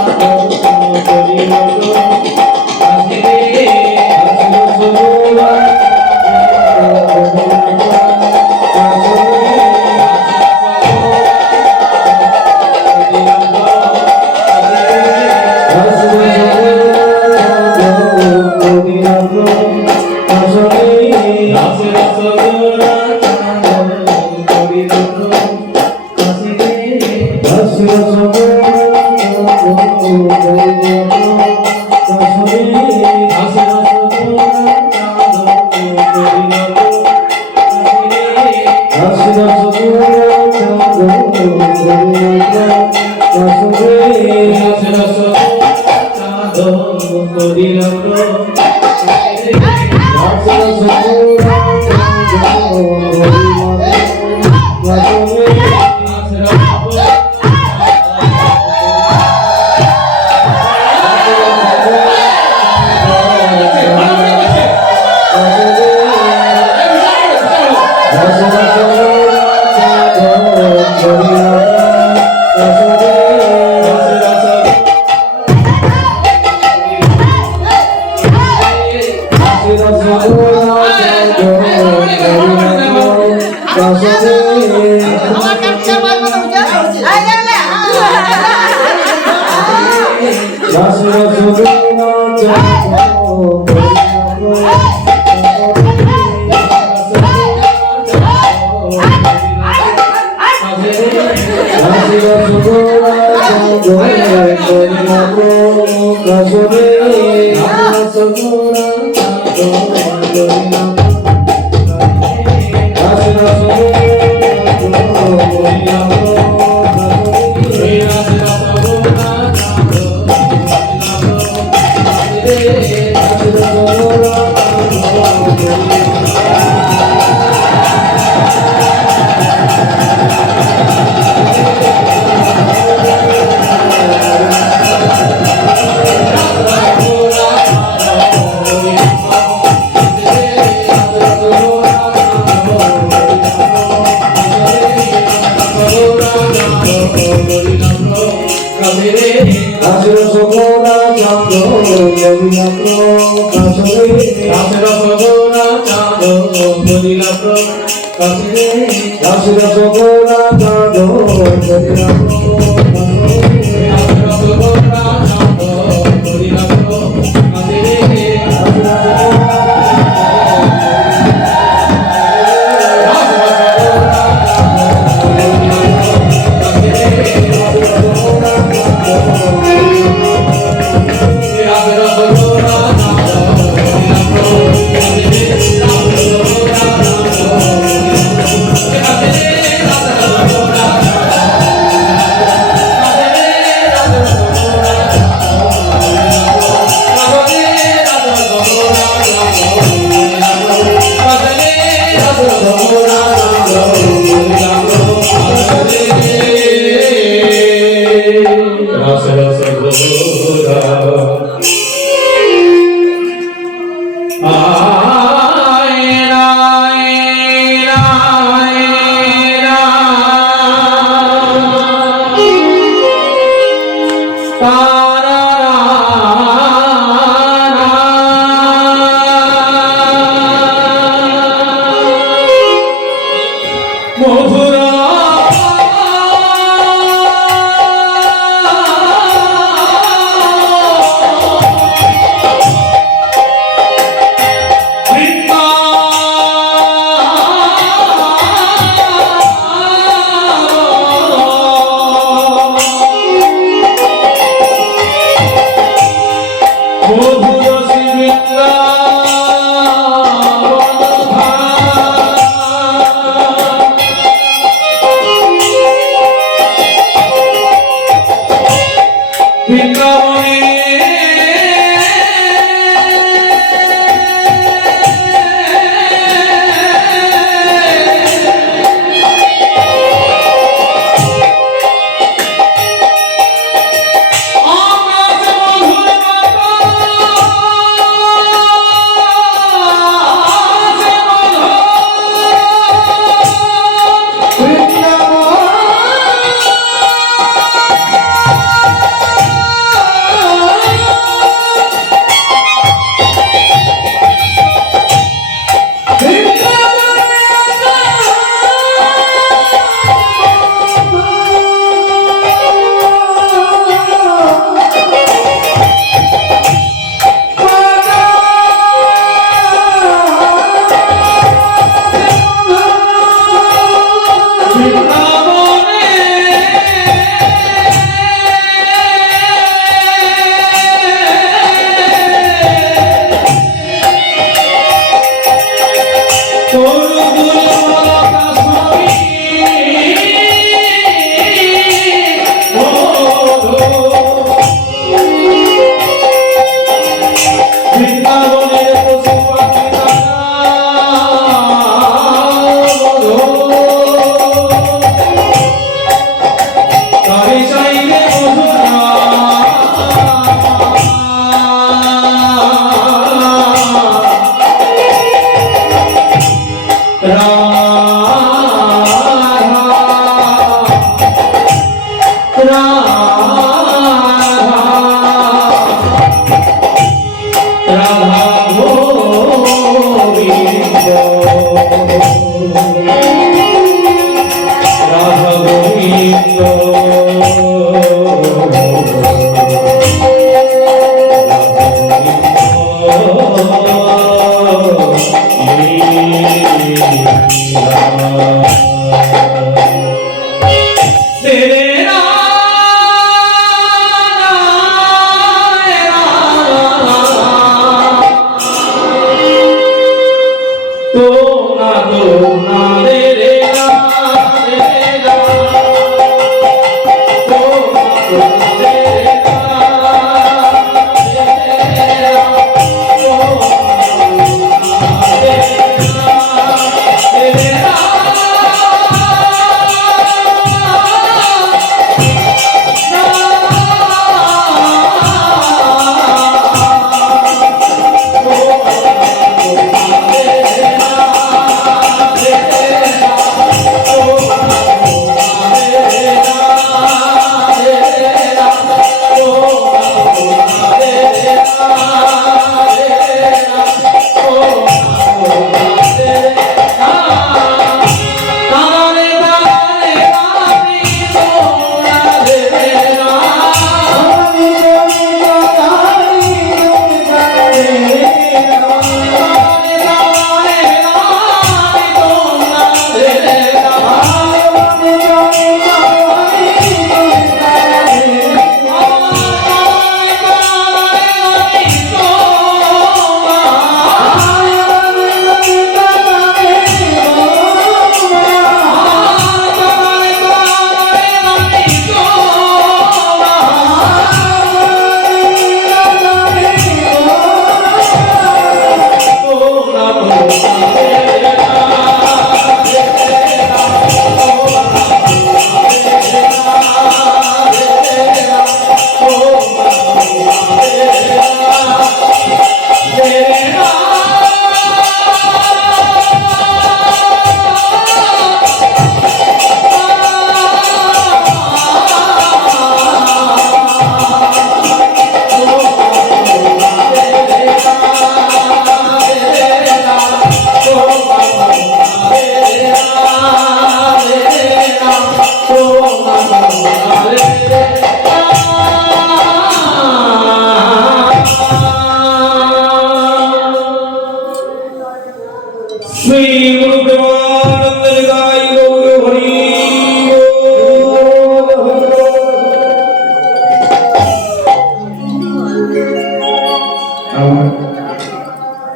আমার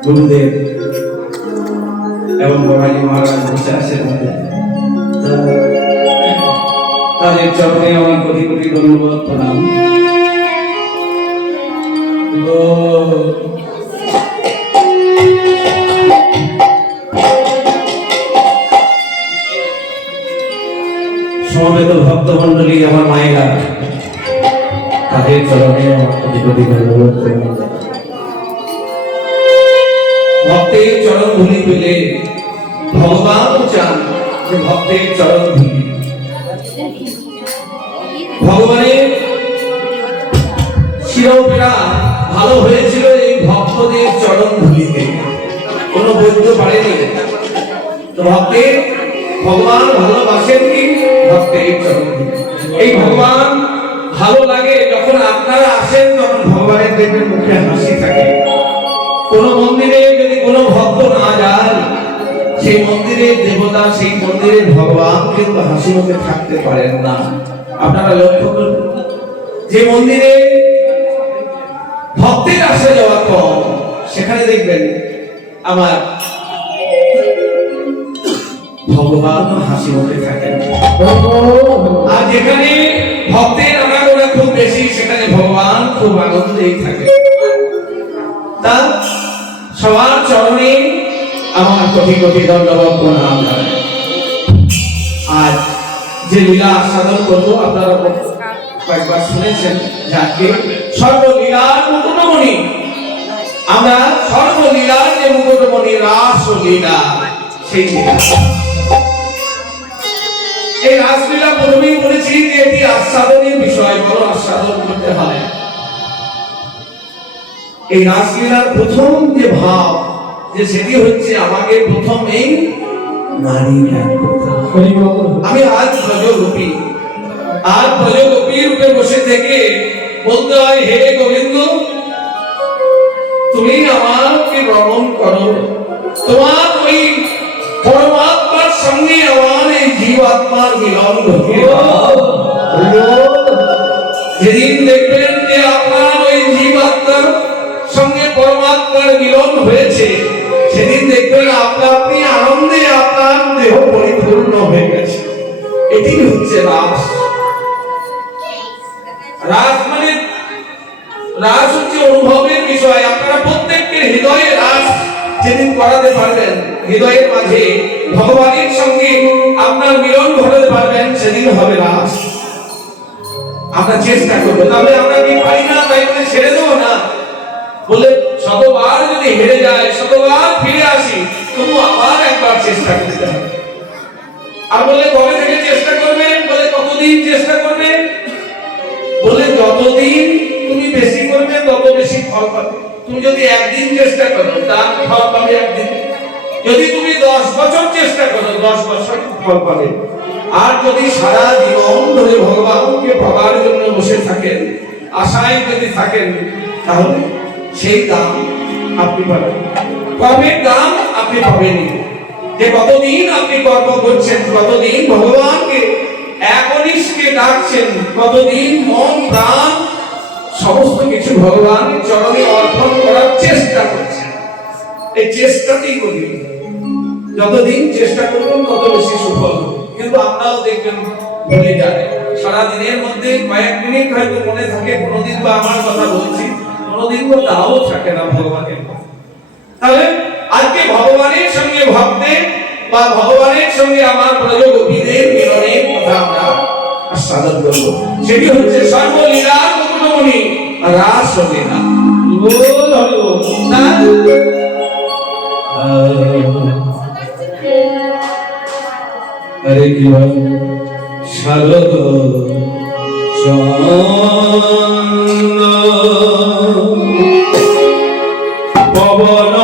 গুরুদেব এবং বাবাজি মহারাজ বসে আছেন মধ্যে তাদের চরণে আমার কোটি কোটি ধন্যবাদ প্রণাম। সমবেত ভক্তমণ্ডলী, আমার মায়েরা, তাদের চরণে আমার কোটি কোটি ধন্যবাদ প্রণাম। ভক্তের চরণ ধুলি পেলে ভগবান চান যে ভক্তের চরণ ধুলি। ভগবানের শিরোপেরা ভালো হয়েছিল এই ভক্তদের চরণ ধুলিতে, কোন বৈদ্য পারেনি। তো ভক্তের ভগবান ভালোবাসেন কি? ভক্তের চরণ ধুলি। এই ভগবান ভালো লাগে যখন আপনারা আসেন, তখন ভগবানের দেখবেন মুখে হাসি থাকে। কোন মন্দিরে যদি কোনো ভক্ত না যায়, সেই মন্দিরের দেবতা, সেই মন্দিরের ভগবান কিন্তু হাসি মুখে থাকতে পারেন না। আপনারা লক্ষ্য করুন, যে মন্দিরে ভক্তের আসা যাওয়া কম, সেখানে দেখবেন আমার ভগবান হাসি মুখে থাকেন। আর যেখানে ভক্তের আনাগোনা খুব বেশি, সেখানে ভগবান খুব আনন্দেই থাকে। তা সবার চরণে আমার কোটি কোটি ধন্যবাদ প্রণাম জানাই। আজ যে লীলা আস্বাদন করবো, আপনারা কয়েকবার শুনেছেন যাকে সর্বলীলার মুকুটমণি। আমরা সর্বলীলার যে মুকুটমণি রাসলীলা, সেই লীলা, এই রাসলীলা প্রথমেই বলেছি যে এটি আস্বাদনের বিষয়, বড় আস্বাদন করতে হয়। এই রাসলীলার প্রথম যে ভাব, যে সেটি হচ্ছে আমাকে প্রথমেই নারী জ্ঞান করতে হবে। আমি আজ ব্রজগোপী, আর ব্রজগোপী রূপে বসে থেকে বলতে হয়, হে গোবিন্দ, তুমি আমাকে গ্রহণ করো। তোমার ওই পরমাত্মার সঙ্গে আমার এই জীবাত্মার মিলন ঘটিয়ে দাও। যেদিন দেখবেন যে আপনার ওই জীবাত্মার সঙ্গে পরমাত্মার মিলন হয়েছে, সেদিন দেখবেন আপনি আনন্দে আপনার দেহ পরিপূর্ণ হয়ে গেছে। এটি হচ্ছে রাস। রাস মানে রাস হচ্ছে অনুভবের বিষয়। আপনারা প্রত্যেকের হৃদয়ে রাস যেদিন করাতে পারবেন, হৃদয়ের মাঝে ভগবানের সঙ্গে আপনার মিলন ঘটাতে পারবেন, সেদিন হবে রাস। আমরা চেষ্টা করবো। তাহলে আমরা কি পারি না, তাই বলে ছেড়ে দেবো না। বলে শতবার যদি হেরে যায়, শতবার ফিরে আসি, তবু আবার একবার চেষ্টা করতে হবে। আর বলে কবে থেকে চেষ্টা করবে? বলে কতদিন চেষ্টা করবে? বলে যতদিন তুমি বেশি করবে, তত বেশি ফল পাবে। তুমি যদি একদিন চেষ্টা করো, তার ফল পাবে একদিন। যদি তুমি 10 বছর চেষ্টা করো, 10 বছর ফল পাবে। আর যদি সারা জীবন ধরে ভগবানকে পাবার জন্য বসে থাকেন, আশায় যদি থাকেন, তাহলে সেই দাম আপনি পাবেন। কর্মের দাম আপনি পাবেনই। যে কতদিন আপনি কর্ম করছেন, কতদিন ভগবানকে একনিষ্ঠে ডাকছেন, কতদিন মন প্রাণ সমস্ত কিছু ভগবানের চরণে অর্পণ করার চেষ্টা করছেন, এই চেষ্টাতেই করি। যতদিন চেষ্টা করবেন, তত বেশি সফল হবে। কিন্তু আমরাও দেখবেন ভুলে যায়। সারাদিনের মধ্যে কয়েক মিনিট হয়তো মনে থাকে, কোনোদিন বা আমার কথা বলছি, কোনোদিন তো তাও থাকে না ভগবানের কথা। তাহলে আজকে ভগবানের সঙ্গে ভক্তের বা ভগবানের সঙ্গে আমার ব্রজগোপীদের মিলনের কথা আমরা আস্বাদন করব। সেটি হচ্ছে সর্বলীলার মুকুটমণি রাসলীলা। হরে কি শারদ চন্দ্র পবন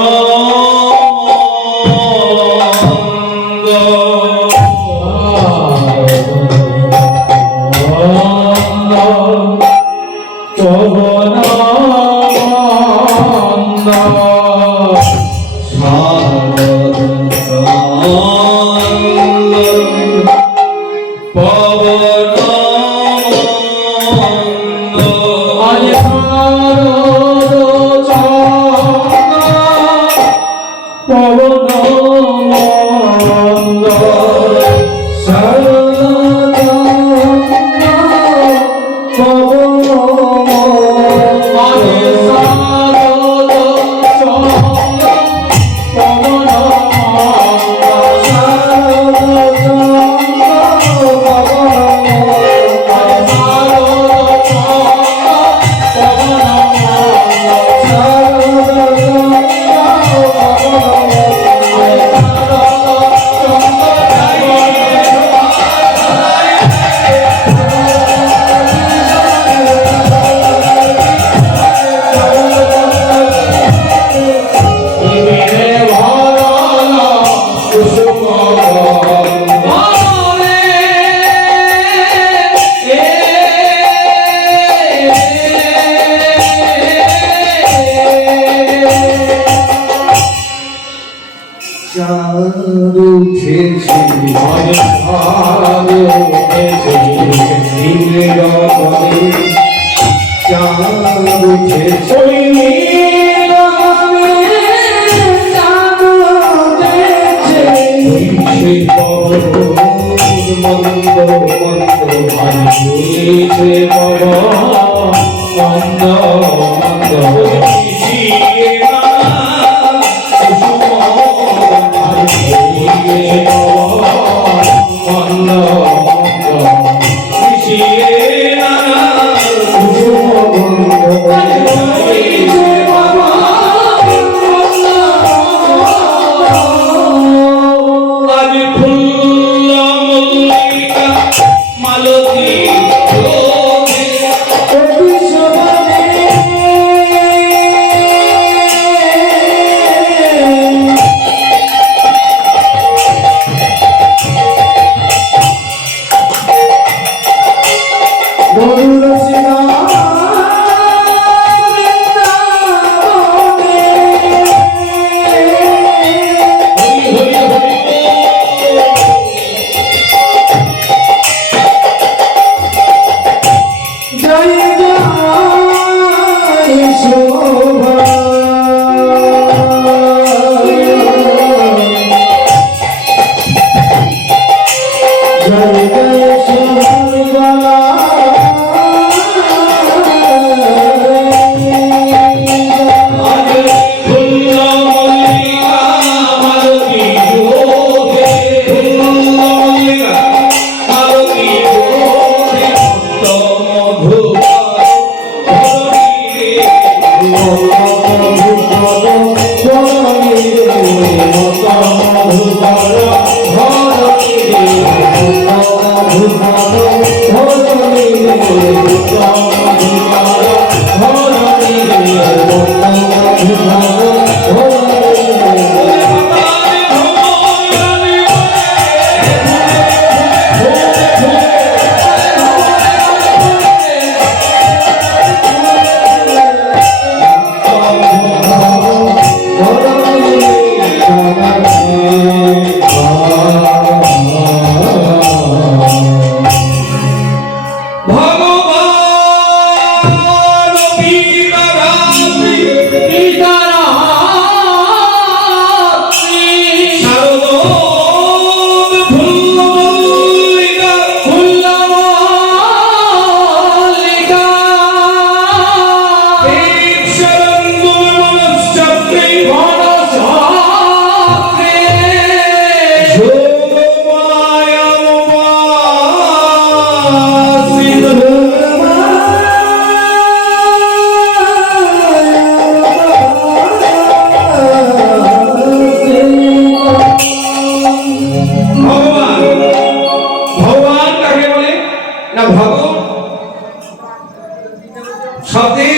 আজ শারদ বুঝেছে ওই নীলমে চাঁদ উঠেছে সে পবন মন্দ মন্দ ভাসিছে পবন মন্দ মন্দ মিশিয়ে নানা কুসুম ভাসিছে পবন মন্দ মন্দ মিশিয়ে নানা কুসুম আজ ফুল্ল মল্লিকা মালতী রোদে হরি হরি হরি আজ ফুল্ল মল্লিকা মালতী রোদে ফুল্ল মল্লিকা মালতী রোদে ভক্ত মধুকা হরি ভগবান পিতারাত্রি শারদোদ ফুল্ল মল্লিকা ঈশ্বরন্দুল মনশ্চক্রে ভগবান ভগবান কাকে বলে না ভগবান সাথে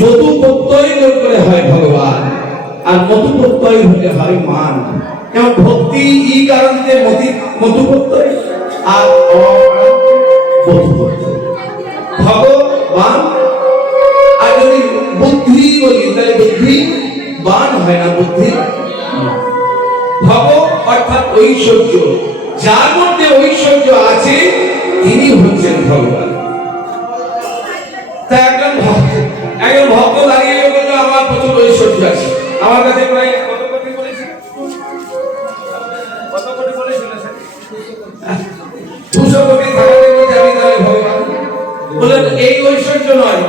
মধু প্রত্যয় যোগ করে হয় ভগবান আর মধু প্রত্যয় হলে হয় মান যেমন ভক্তি ই কারণে মধু প্রত্যয় আর মধু প্রত্যয় ভগবান আর যদি বুদ্ধি বলি তাহলে বুদ্ধি বান হয় না বুদ্ধি ভগ অর্থাৎ ঐশ্বর্য যার মধ্যে ঐশ্বর্য আছে তিনি হচ্ছেন ভগবান তা একজন ভক্ত দাঁড়িয়ে বললো আমার প্রচুর ঐশ্বর্য আছে আমার কাছে প্রায় কত কোটি বলেছে 200 কোটি থাকাতে বলতে আমি তাহলে ভগবান বললেন এই ঐশ্বর্য নয়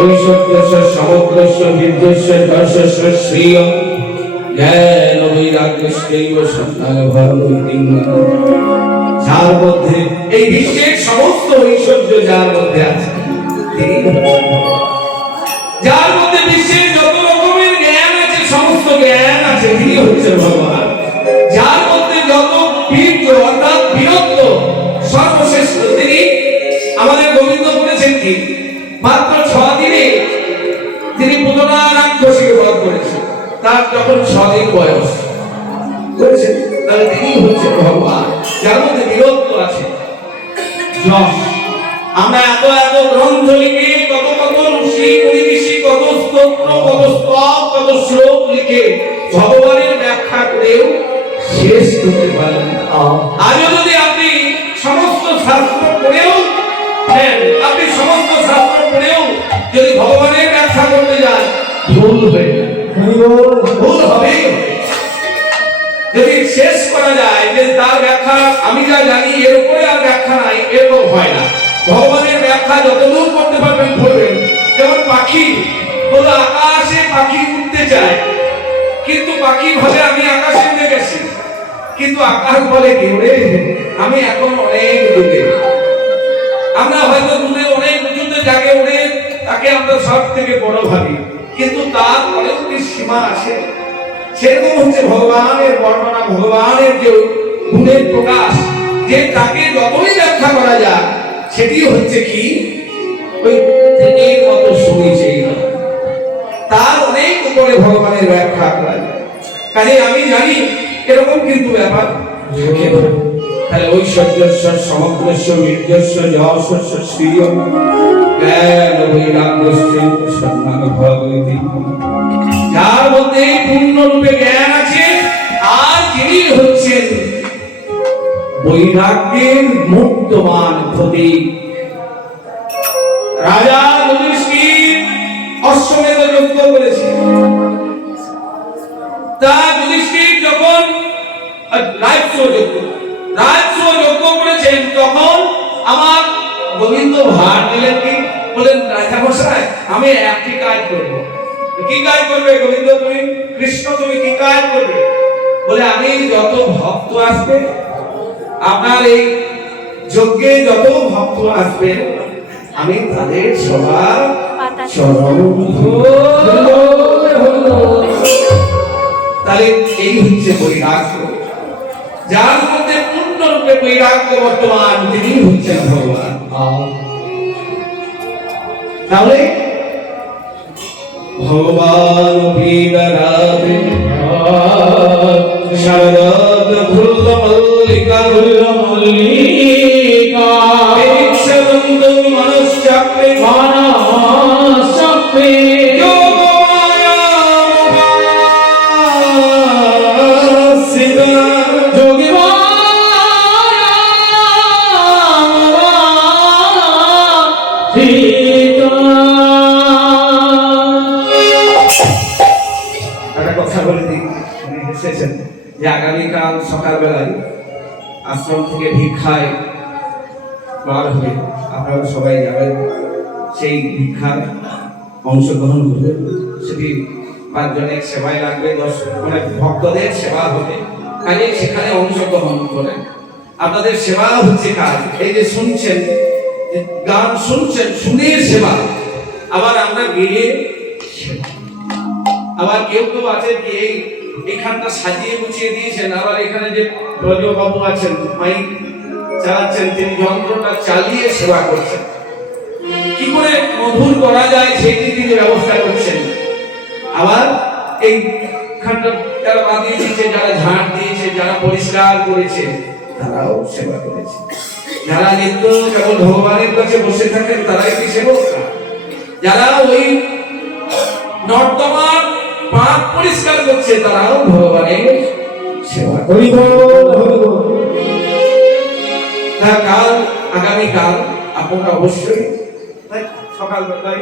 ঐশ্বর্যস্য সমগ্রস্য বিদ্যস্য দর্শস্য শ্রিয় জ্ঞান বৈরাগ্যস্যৈব সন্তান ভগবতী যার মধ্যে এই বিশ্বের সমস্ত ঐশ্বর্য যার মধ্যে আছে তিনি যার মধ্যে বিশ্বের যত রকমের জ্ঞান আছে সমস্ত জ্ঞান আছে তিনি হচ্ছেন ভগবান যার মধ্যে যত বীর্য অর্থাৎ বীরত্ব সর্বশ্রেষ্ঠ তিনি আমাদের গোবিন্দ বলেছেন কি মাত্র 6 দিনে তিনি পুতনা রাক্ষসীকে বধ করেছেন তার যখন 6 দিন বয়স করেছেন তাহলে তিনি হচ্ছেন ভগবান যার মধ্যে বীরত্ব আছে যশ আমরা এত এত গ্রন্থ লিখে কত কত ঋষি মুনি কত স্তোত্র কত স্তব কত শ্লোক লিখে ভগবানের ব্যাখ্যা করেও শেষ করতে পারেন না আজ যদি আপনি সমস্ত শাস্ত্র পড়েও আপনি সমস্ত শাস্ত্র পড়েও যদি ভগবানের ব্যাখ্যা করতে যান ভুল হয়ে যায়, ভুল হবেই হবে। যদি শেষ করা যায় যে তার ব্যাখ্যা আমি যা জানি এর উপরে আর ব্যাখ্যা নাই, এরকম হয় না। ভগবানের ব্যাখ্যা যতদূর করতে পারবেন করবেন। যেমন পাখি বলো, আকাশে পাখি উঠতে চায়, কিন্তু পাখি ভাবে আমি আকাশে উঠে গেছি, কিন্তু আকাশ বলে কি ওরে আমি এখন অনেক দূরে। আমরা হয়তো দূরে অনেক উঁচুতে জাগে উড়ে তাকে আমরা সব থেকে বড় ভাবি, কিন্তু তার পরেও কি সীমা আছে? সেরকম হচ্ছে ভগবানের বর্ণনা, ভগবানের যে গুণের প্রকাশ, যে তাকে যতই ব্যাখ্যা করা যায় সেটি হচ্ছে কি ওই ট্রেনের মতো শুনেছে, তার অনেক উপরে ভগবানের ব্যাখ্যা করা যায়। কাজে আমি জানি এরকম কিন্তু ব্যাপার থাকে না। তাহলে ঐশ্বর্যস্য সমগ্রস্য বীর্যস্য যশস্য শ্রিয় জ্ঞান বৈরাগ্যস্য সম্মান ভগবতী, যার মধ্যে পূর্ণরূপে জ্ঞান আছে আর যিনি হচ্ছেন বৈরাগ্যের মুক্তমান প্রতীক। রাজা যুধিষ্ঠির অশ্বমেধ যজ্ঞ করেছে, তা যুধিষ্ঠির যখন রাজস্ব যজ্ঞ করেছেন তখন আমার গোবিন্দ ভার দিলেন কি বলেন, রাজা মশাই আমি একটি কাজ করব। কি কাজ করবে গোবিন্দ তুমি? কৃষ্ণ তুমি কি কাজ করবে? বলে আমি যত ভক্ত আসবে আপনার এই যজ্ঞে, যত ভক্ত আসবে আমি তাদের সবার চরণ তাহলে এই হচ্ছে বৈরাগ্য, যার মধ্যে পূর্ণরূপে বৈরাগ্য বর্তমান, তিনি হচ্ছেন ভগবান। তাহলে ভগবান বিদরাবে শরদ ফুল্ল মল্লিকা বিশ্ববন্ধ মনশ্চক্রে যে আগামীকাল সকালবেলায় আশ্রম থেকে ভিক্ষায় বার হয়ে আপনারা সবাই যাবেন, সেই ভিক্ষার অংশগ্রহণ করবেন। সেটি 5 জনের সেবায় লাগবে, 10 মানে ভক্তদের সেবা হবে, কাজে সেখানে অংশগ্রহণ করেন। আপনাদের সেবা হচ্ছে কাজ, এই যে শুনছেন গান শুনছেন, শুনে সেবা, আবার আমরা গেয়ে সেবা। আবার কেউ কেউ আছে কি এখানটা সাজিয়ে গুছিয়ে দিয়েছেন, আবার এখানে যে ব্রজবাবু আছেন মাইক চালাচ্ছেন, তিনি যন্ত্রটা চালিয়ে সেবা করছেন। কি করে মধুর করা যায় সেই তিনি ব্যবস্থা করছেন। আবার এইখানটা যারা বাঁধিয়ে দিয়েছে, যারা ঝাড় দিয়েছে, যারা পরিষ্কার করেছে, তারাও সেবা করেছে। যারা নিত্য কেবল ভগবানের কাছে বসে থাকেন তারাই কি সেবক না? যারা ওই নর্দমার পাপ পরিষ্কার করছে তারাও ভগবানের সেবা করে। কাল আগামীকাল আপনারা অবশ্যই সকালবেলায়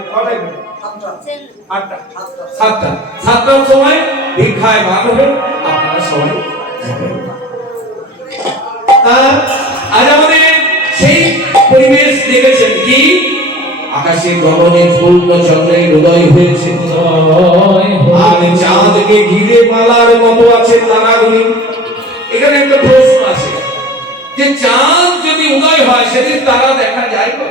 7টার সময় ভিক্ষায় বার হবে, আপনারা সবাই আজ আমাদের সেই পরিবেশ দেখেছেন কি আকাশে গগনে পূর্ণ চন্দ্রের উদয় হয়েছে, আর চাঁদকে ঘিরে মালার মতো আছে তারাগুলি। এখানে একটা প্রশ্ন আছে যে চাঁদ যদি উদয় হয় সেদিন তারা দেখা যায় না?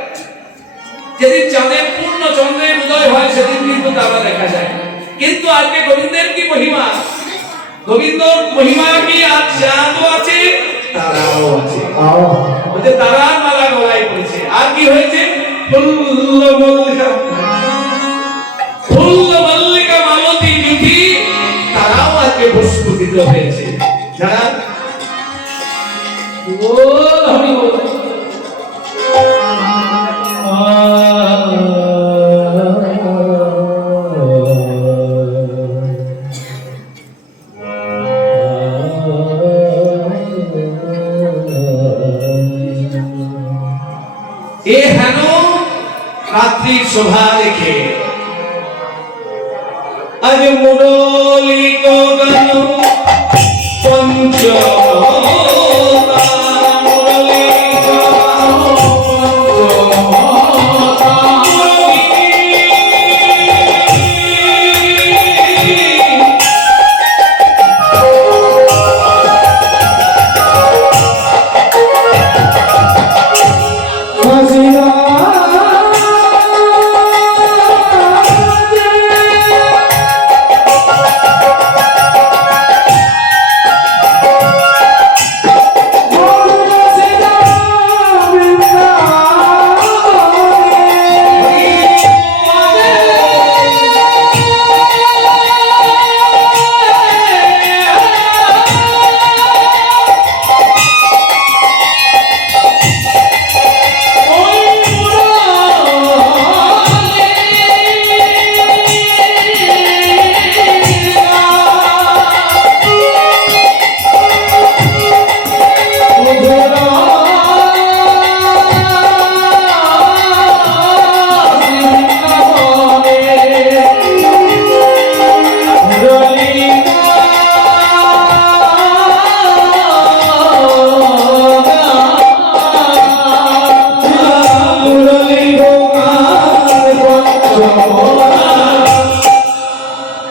যেদিন চাঁদের পূর্ণ চন্দ্রের উদয় হয় সেদিন কিন্তু তারা দেখা যায় না। কিন্তু আজকে গোবিন্দের কি মহিমা, গোবিন্দ মহিমা কি আজ চাঁদও আছে তারাও আছে। বলছে তারার মালা গলায় পড়েছে। আর কি হয়েছে? ফুল্ল মল্লিকা মালতী জুটি, তারাও আজকে পুষ্পিত হয়েছে। যারা রাত্রি শোভা দেখে আজ মুরলী গান পঞ্চমতা মুরলী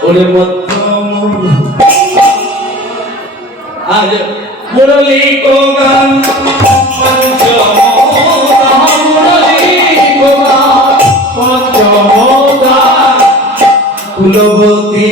ওরে মধ্যম আজ মুরলী গান পঞ্চমতা মুরলী গান পঞ্চমতা কুলবতী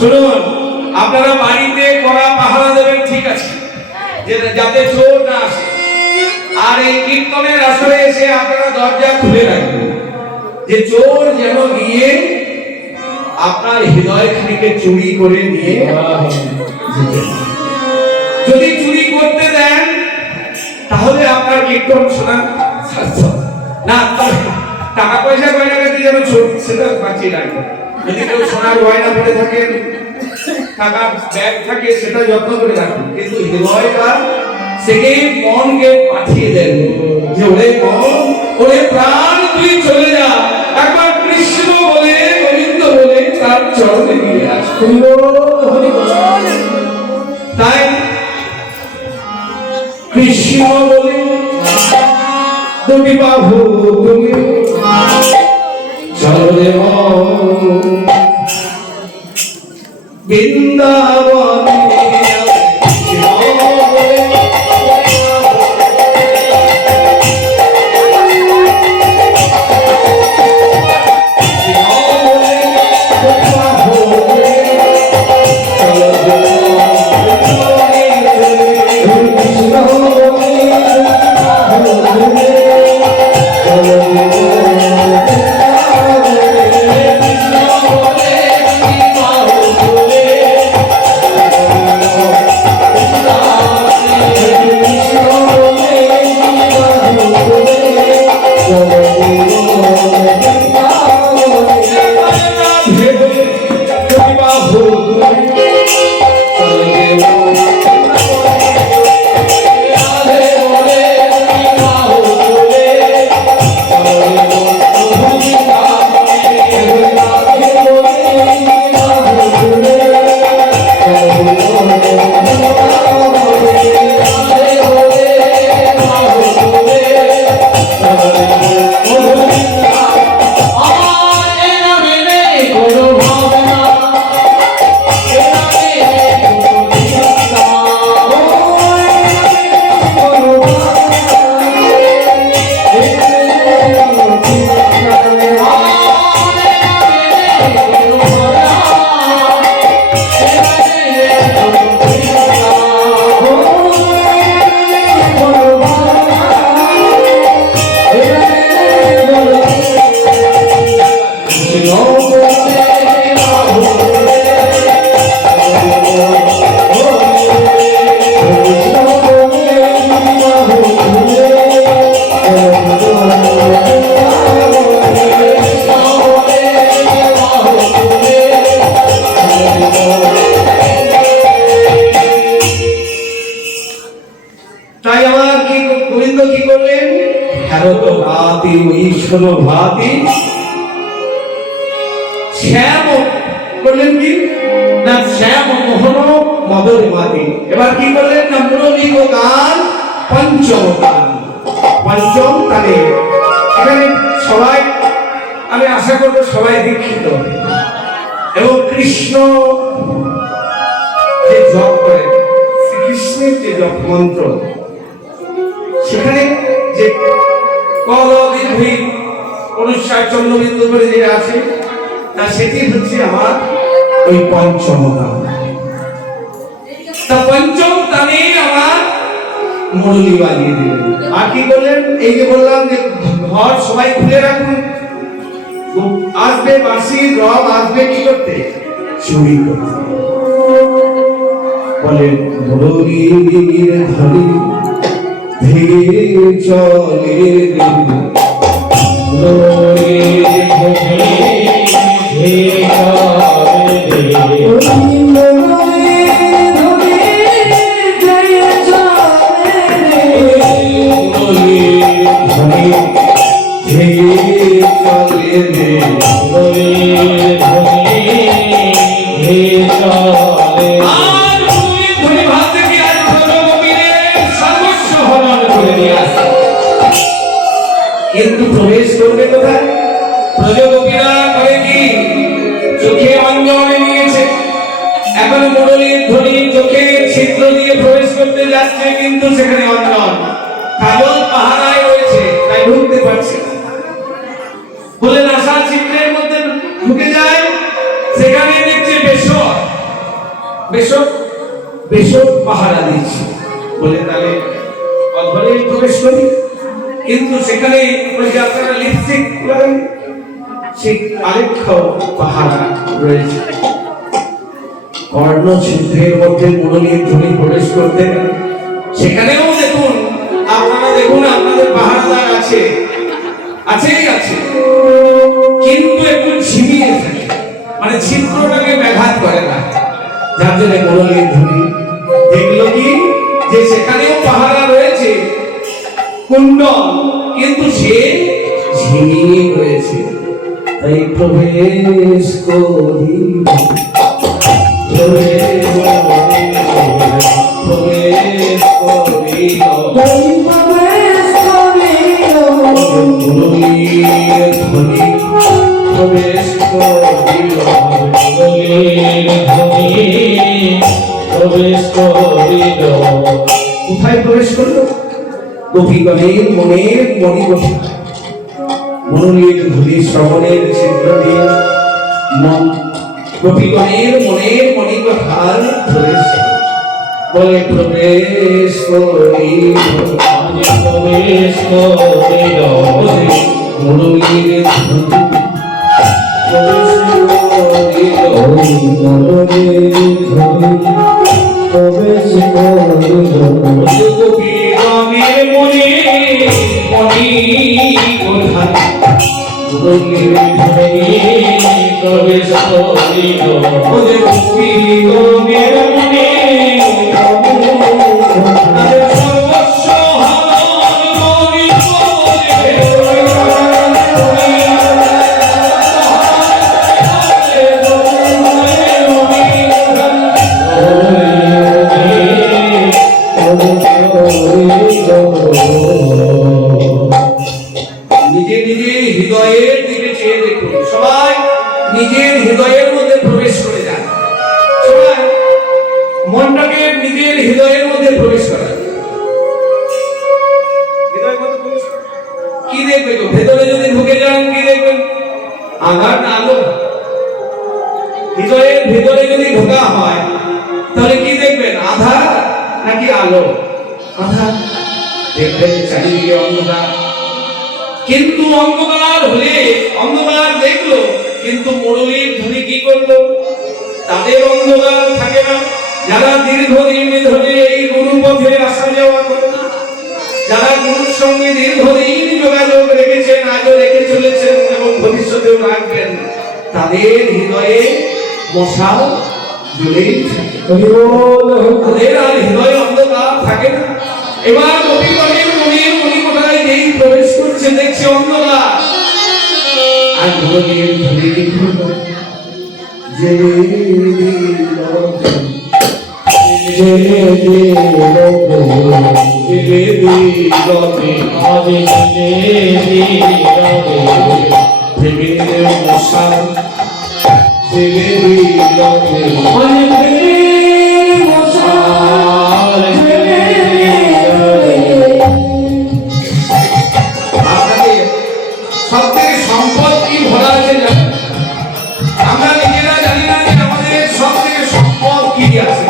শুনুন, আপনারা বাড়িতে কড়া পাহারা দেবেন, ঠিক আছে, যাতে চোর না আসে। আর এই কীর্তনের আসরে এসে আপনারা দরজা খুলে রাখবেন, যে চোর যেন গিয়ে আপনার হৃদয় খানিকে চুরি করে নিয়ে যেতে। যদি চুরি করতে দেন তাহলে আপনার কীর্তন শোনা সার্থক না। টাকা পয়সা গয়নাগাটি যেন সেটা বাঁচিয়ে রাখবেন। যদি কেউ সোনার গয়না পরে থাকেন, টাকা ব্যাগ থাকে, সেটা যত্ন করে রাখুন, কিন্তু হৃদয়টা থেকে মনকে পাঠিয়ে দেন যে ওরে মন, ওরে প্রাণ, তুই চলে যা, একবার কৃষ্ণ বলে, গোবিন্দ বলে তার চরণে দিয়ে আস। তাই কৃষ্ণ বলে দুটি বাহু তুমি চলে বৃন্দাবনে শোনো ভাতি শ্যাম করলেন কি না শ্যাম মোহন মদর মাতি। এবার কি করলেন না মুরলী ও গান পঞ্চম গান, পঞ্চম তালে। এখানে সবাই, আমি আশা করবো সবাই দীক্ষিত এবং কৃষ্ণ যে জপ করেন, শ্রীকৃষ্ণের যে জপ মন্ত্র, সেখানে যে কল বিধি অনুসার চন্দ্রবিন্দু করে যে আছে, তা সেটি হচ্ছে আমার ওই পঞ্চম গান। তা পঞ্চম তানে আমার মুরলী বাজিয়ে দিলেন। আর কি বললেন, এই যে বললাম যে ঘর সবাই খুলে রাখুন, আসবে বাঁশি রব আসবে কি করতে, চুরি করতে। বলেন মুরলীর ধ্বনি ধীরে চলে, মুরলীর ধ্বনি ধীরে চলে, কিন্তু প্রবেশ করবে কোথায়? ব্রজগোপীরা করে কি চোখে অঞ্জনে নিয়েছে, এখন মুরলীর ধ্বনি চোখের ছিদ্র দিয়ে প্রবেশ করতে যাচ্ছে, কিন্তু সেখানে অঞ্জন কাগজ পাহারায় রয়েছে, তাই ঢুকতে পারছে না। বলে আশা ছিদ্রের মধ্যে ঢুকে যায়, সেখানে দেখছে বেশক, বেশক বেশক পাহারা দিচ্ছে। বলে তাহলে অধরে প্রবেশ করি, কিন্তু সেখানে ওই যে আপনারা লিপস্টিক লাগান, সেই আলেখ্য পাহারা রয়েছে। কর্ণ ছিদ্রের মধ্যে মুরলীর ধ্বনি প্রবেশ করতে, সেখানেও দেখুন, আপনারা দেখুন আপনাদের পাহারাদার আছে, আছেই আছে, কিন্তু একটু ঝিমিয়ে থাকে, মানে ছিদ্রটাকে ব্যাঘাত করে না। যার জন্য মুরলীর ধ্বনি দেখলো কি যে সেখানেও পাহারা রয়েছে কুণ্ডল, কিন্তু সে ঝিমিয়ে রয়েছে। তাই প্রবেশ করি, প্রবেশ করি, মুরলীর ধ্বনি প্রবেশ করিল, মুরলীর ধ্বনি প্রবেশ করিল। কোথায় প্রবেশ করলো? গোপীগণের মনের মণিকোঠা। মুরলীর ধ্বনি শ্রবণের ছিদ্র দিয়ে মন গোপীগণের মনের মণিকোঠার প্রবেশ, বলে প্রবেশ করিল, প্রবেশ করিল, মুরলীর ধ্বনি প্রবেশ করিল, মুরলীর ধ্বনি প্রবেশ করিল। গোপীগণের মনে মণিকোঠা, মুরলীর ধ্বনি প্রবেশ করিল, গোপীগণের মনে সর্বস্ব হারান মনি নিজে নিজে হৃদয়ের দিকে চেয়ে দেখুন, সবাই নিজের হৃদয়ের মধ্যে প্রবেশ করে যান, সবাই মনটাকে নিজের হৃদয়ের মধ্যে প্রবেশ করা। হৃদয়ের মধ্যে প্রবেশ করা কি দেখবে তো? ভেতরে যদি ঢুকে যান কি দেখবেন? আধার না আলো? হৃদয়ের ভেতরে যদি ঢোকা হয় তাহলে কি দেখবেন? আধার নাকি আলো? আধার। দেখবেন চারিদিকে অন্ধকার, কিন্তু অন্ধকার হলে অন্ধকার দেখলো, কিন্তু মুরলীর ধ্বনি কি করলো? তাদের অন্ধকার থাকে না। যারা দীর্ঘদিন ধরে এই গুরু পথে আসা যাওয়া করে, যারা গুরুর সঙ্গে দীর্ঘদিন যোগাযোগ রেখেছেন, আজও রেখে চলেছেন এবং ভবিষ্যতেও রাখবেন, তাদের হৃদয়ে মশাল জ্বলেই থাকে, তাদের আর হৃদয়ে অন্ধকার থাকে না। এবার গোপীগণের মনের মণিকোঠায় যেই প্রবেশ করছে দেখছে অন্ধকার, আর মুরলীর ধরে লিখো জেনে আপনাদের সব থেকে সম্পদ কি ভরা আছে জানেন? আমরা নিজেরা জানি না যে আমাদের সব থেকে সম্পদ কি আছে।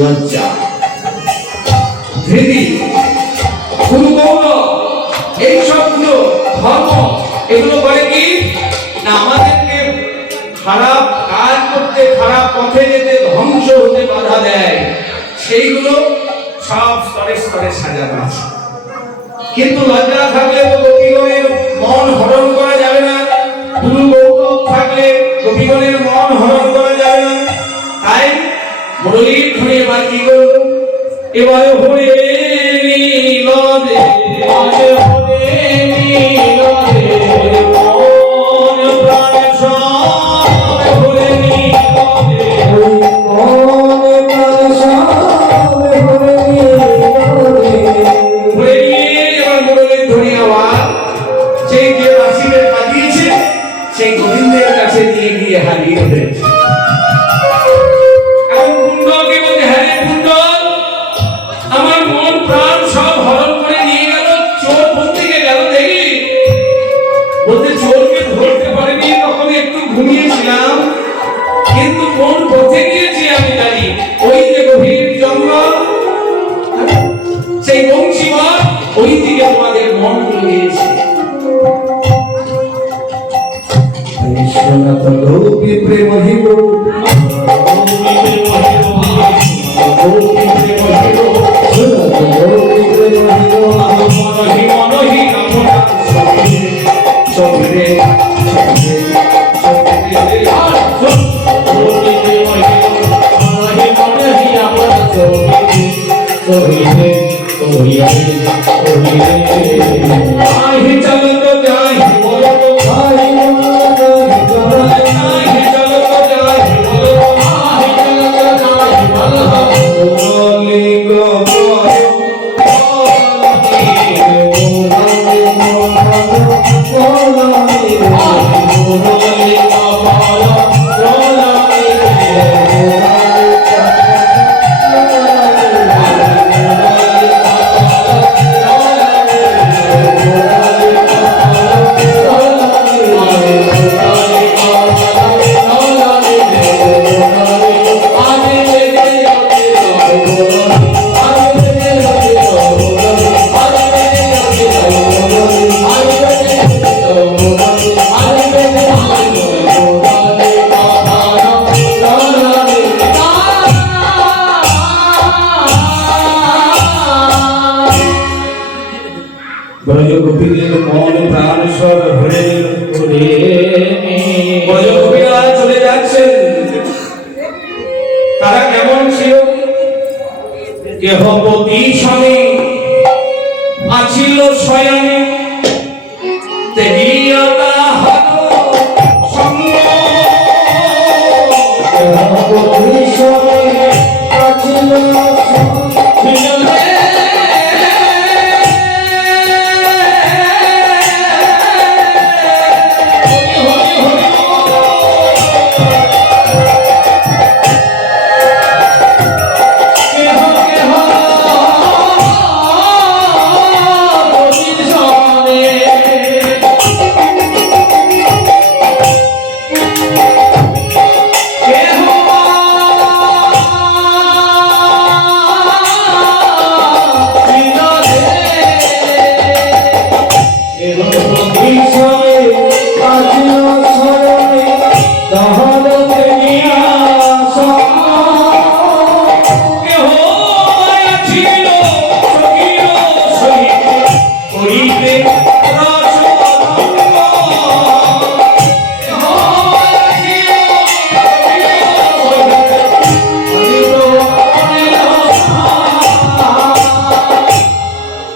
লজ্জা, ধৃতি, কুগৌরব, এই সবগুলো ধর্ম এগুলো করে কি না আমাদেরকে খারাপ কাজ করতে, খারাপ পথে যেতে, ধ্বংস হতে বাধা দেয়। সেইগুলো সব স্তরে স্তরে সাজানো আছে। কিন্তু লজ্জা থাকলে তো গোপীগণের মন হরণ করা যাবে না, গুরু গৌরব থাকলে গোপীগণের মন হরণ করা যাবে না। তাই মুরলীর ধরে এবার কি করবো? এবারে হরে নীল রে, এবারে হরে নীল রে, মন প্রাণ সব হরে নীল রে। ধরে নিয়ে এবার মুরলীর ধরে আবার সেই যে বাঁশিদের বাজিয়েছে সেই গোবিন্দের কাছে নিয়ে গিয়ে হারিয়ে ফেলেছে। এখন কুণ্ডকে বলছে, হ্যাঁ রে কুণ্ডল, আমার মন প্রাণ সব হরণ করে নিয়ে গেল, চোর কোথা থেকে গেল দেখি? বলতে চোরকে ধরতে পারিনি, তখন একটু ঘুমিয়েছিলাম, কিন্তু কোন পথে গিয়েছি আমি জানি। ওই যে গভীর জঙ্গল, সেই বংশীবন, ওই দিকে তোমাদের মন গিয়েছে। সনাতন গোপী প্রেম হিব সনাতন গোপী প্রেম হিব ব্রজগোপীদের মন প্রাণ সব ভরে ব্রজগোপীরা চলে যাচ্ছেন। তারা কেমন ছিল? দেহপতি স্বামী আছিল শয়নে, তেজিয়া তাহার সঙ্গ। দেহপতি স্বামী আছিল শয়নে,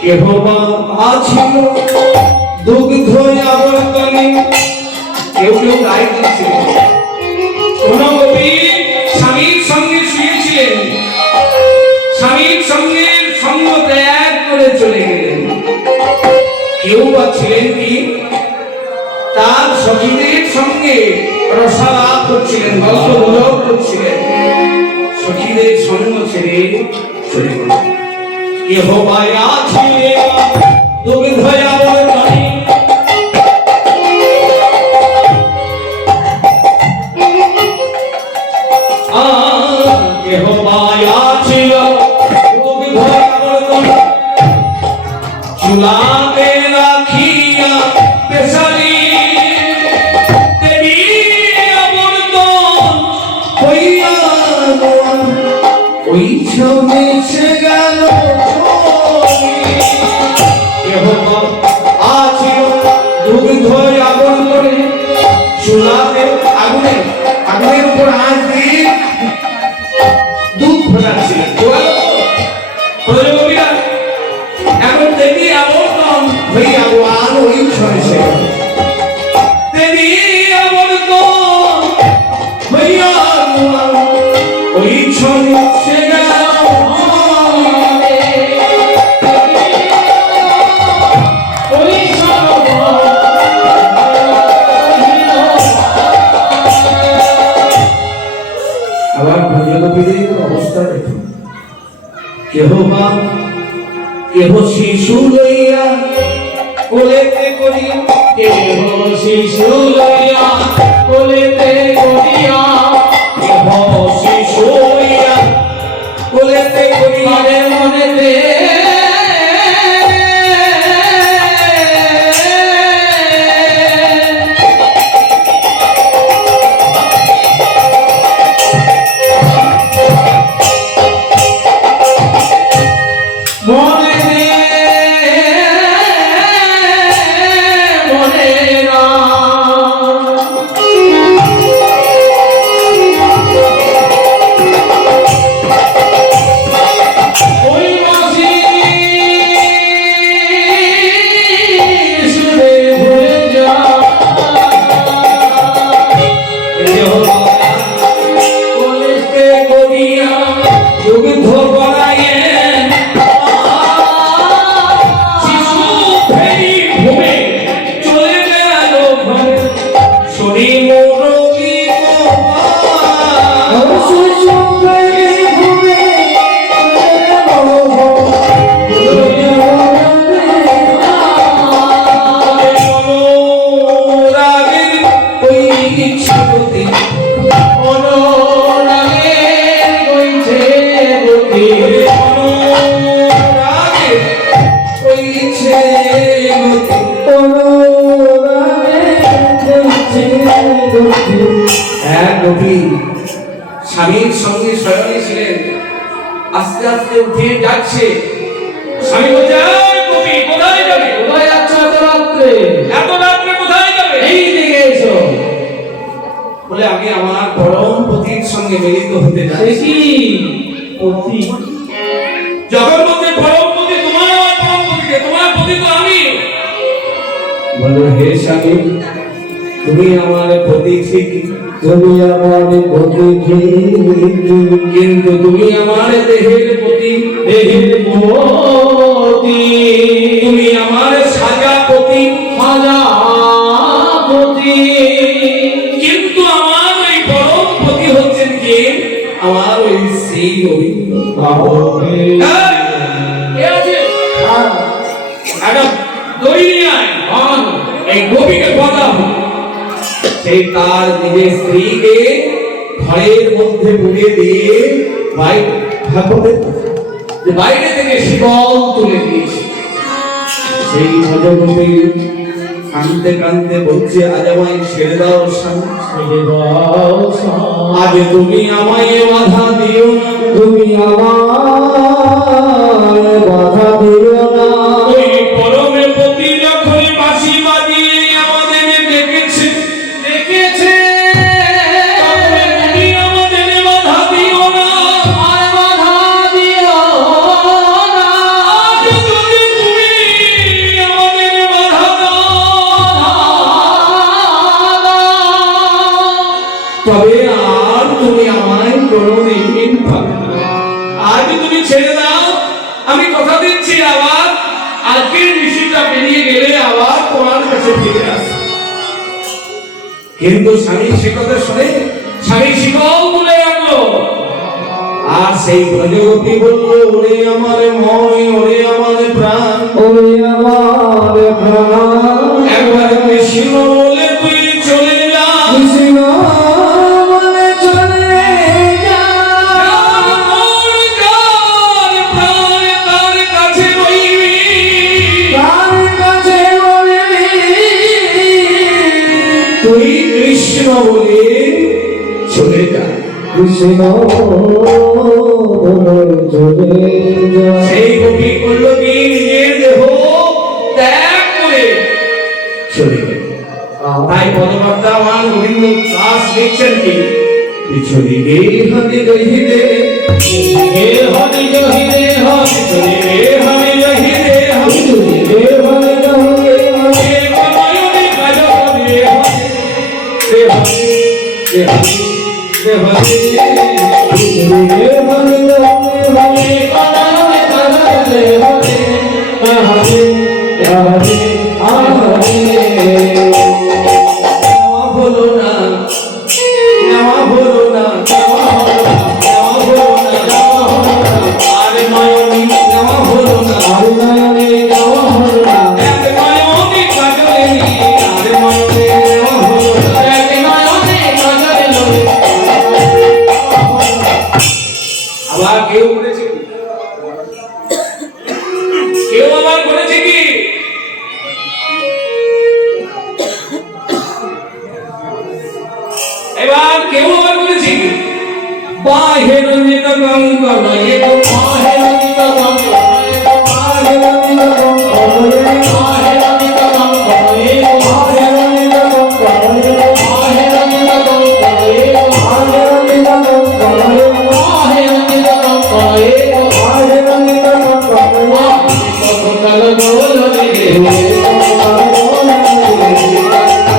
কেহবা আছিল দুগ্ধ আবর্তন কেউ কেউ গায়ে দিচ্ছে কোন কবি স্বামীর সঙ্গে শুয়েছিলেন, স্বামীর সঙ্গে সঙ্গ ত্যাগ করে চলে গেলেন। কেউ বা ছিলেন কি তার সখীদের সঙ্গে রসালাপ করছিলেন, গল্প গুজব করছিলেন, সখীদের সঙ্গ ছেড়ে চলে গেলেন। ইহোবায় আছিলে দুগ্ধয় আবর্তনে, ইহোবায় আছিল দুগ্ধয় আবর্তনে, চুলাতে রাখিয়া পেশারি দেবী আবর্তন হইয়া ওই ছবি সে গেল আছিল দুগ্ধ আবর্তনে, চুলাতে আগুনের উপর আঁচ দিয়ে দুধ ফোটাচ্ছিলেন। প্রজগবীরা এখন দেবী আবর্তন হইয়া গোয়াল ওই ছড়েছে, দেবী আবর্তন হইয়া গোয়াল ওই ছড়েছে গেল। আবার ভজগবীরের অবস্থা দেখুন, কেহ শিশু লইয়া কোলেতে করিয়া, কেহ শিশু লইয়া কোলেতে করিয়া, কেহ শিশু লইয়া কোলেতে করিয়া, মনে মনেতে স্বামীর সঙ্গে শয়নে ছিলেন, আস্তে আস্তে উঠে যাচ্ছে। স্বামী বলছে, "এই কবি, কোথায় যাবে? কোথায় যাচ্ছ এত রাত্রে? এত রাত্রে কোথায় যাবে?" এই দিকে এসো। বলে, "আমি আমার পরম পতির সঙ্গে মিলিত হতে সে যাচ্ছি।" কি পতি? যখন বলছে পরম পতি, তোমার আমার পরম পতি, তোমার পতি তো আমি। বলে, "হে স্বামী, তুমি আমার পতি ঠিকই, তুমি আমার পতি কিন্তু তুমি আমার দেহের পতি, দেহের পতি, তুমি আমার সাজা পতি, সাজা পতি, কিন্তু আমার ওই পরম পতি হচ্ছেন কি? আমার ওই শ্রী গোবিন্দ। এই, কে আছে? একটা দড়ি নিয়ে আয়, এই গোপীকে বাঁধা। সেই তার নিজের স্ত্রীকে ঘরের মধ্যে পুড়িয়ে দিয়ে বাইরে থেকে শিকল তুলে দিয়েছে। সেই ভজগোপী কাঁদতে কাঁদতে বলছে, "আজ আমায় ছেড়ে দাও স্বামী, ছেড়ে দাও স্বামী। আজ তুমি আমায় বাধা দিও না, তুমি আমার বাধা দিও না। ওই পরমে পতি যখন বাঁশি বাজিয়ে আমাদের ডেকেছে, তখন তুমি আমাদের বাধা দিও না, আর বাধা দিও না। আজ যদি তুমি আমাদের বাধা দাও, আর তুমি আমায় কোনোদিন পাবে না। আজ তুমি ছেড়ে দাও, আমি কথা দিচ্ছি আবার আজকের নিশিটা পেরিয়ে গেলে আবার তোমার কাছে ফিরে আসবে। কিন্তু স্বামী সে কথা শুনে স্বামী শিকল বলে রাখলো। আর সেই ব্রজগোপী বলল, ওরে আমার ময়, ওরে আমার প্রাণ, ওরে আমার প্রাণ একবার কৃষ্ণ বলে তুই চলে যা। কৃষ্ণ বলে চলে যা। প্রাণ তার কাছে রইবি, তার কাছে রইবি। তুই কৃষ্ণ বলে চলে যা। কৃষ্ণ বলে চলে যা। সেই গোপী করলো কি, নিজের দেহ ত্যাগ করে চলে গেল। তাই পদকর্তা আমার গোবিন্দ দাস লিখছেন কি, পিছনে গে হতে জহিদে, গে হতে জহিদে, পিছনে গে হতে জহিদে, পিছনে গে হতে জহিদে, হে কনয়নে কাজলে হতে, রে হতে, রে হতে, রে হতে, পিছনে গে হতে জহিদে, হে কনয়নে কাজলে হতে, আহারে আহারে আহারে। নেওয়া হলো না, নেওয়া হলো না, নেওয়া হলো না, নেওয়া হলো না, নেওয়া হলো না, আর নয়নি নেওয়া হলো না, আর নয়নে যাওয়া হলো না। এক নয়নি কাজলে নি, আর নয়নে নেওয়া হলো না, এক নয়নে কাজলে নি। আবার কেউ বলেছে কি, কেউ আবার বলেছে কি, এবার কেউ আবার বলেছে কি, বাহে রঞ্জিত কঙ্কন, এ তো বাহে রঞ্জিত কঙ্কন, এ তো বাহে রঞ্জিত কঙ্কন, এ তো বাহে রঞ্জিত কঙ্কন, এ তো বাহে রঞ্জিত কঙ্কন, এ তো বাহে রঞ্জিত কঙ্কন, এ তো বাহে রঞ্জিত কঙ্কন, এ তো বাহে রঞ্জিত কঙ্কন, এ তো বাহে রঞ্জিত কঙ্কন, কতকাল দোলনে রে, কতকাল দোলনে রে, কতকাল দোলনে রে।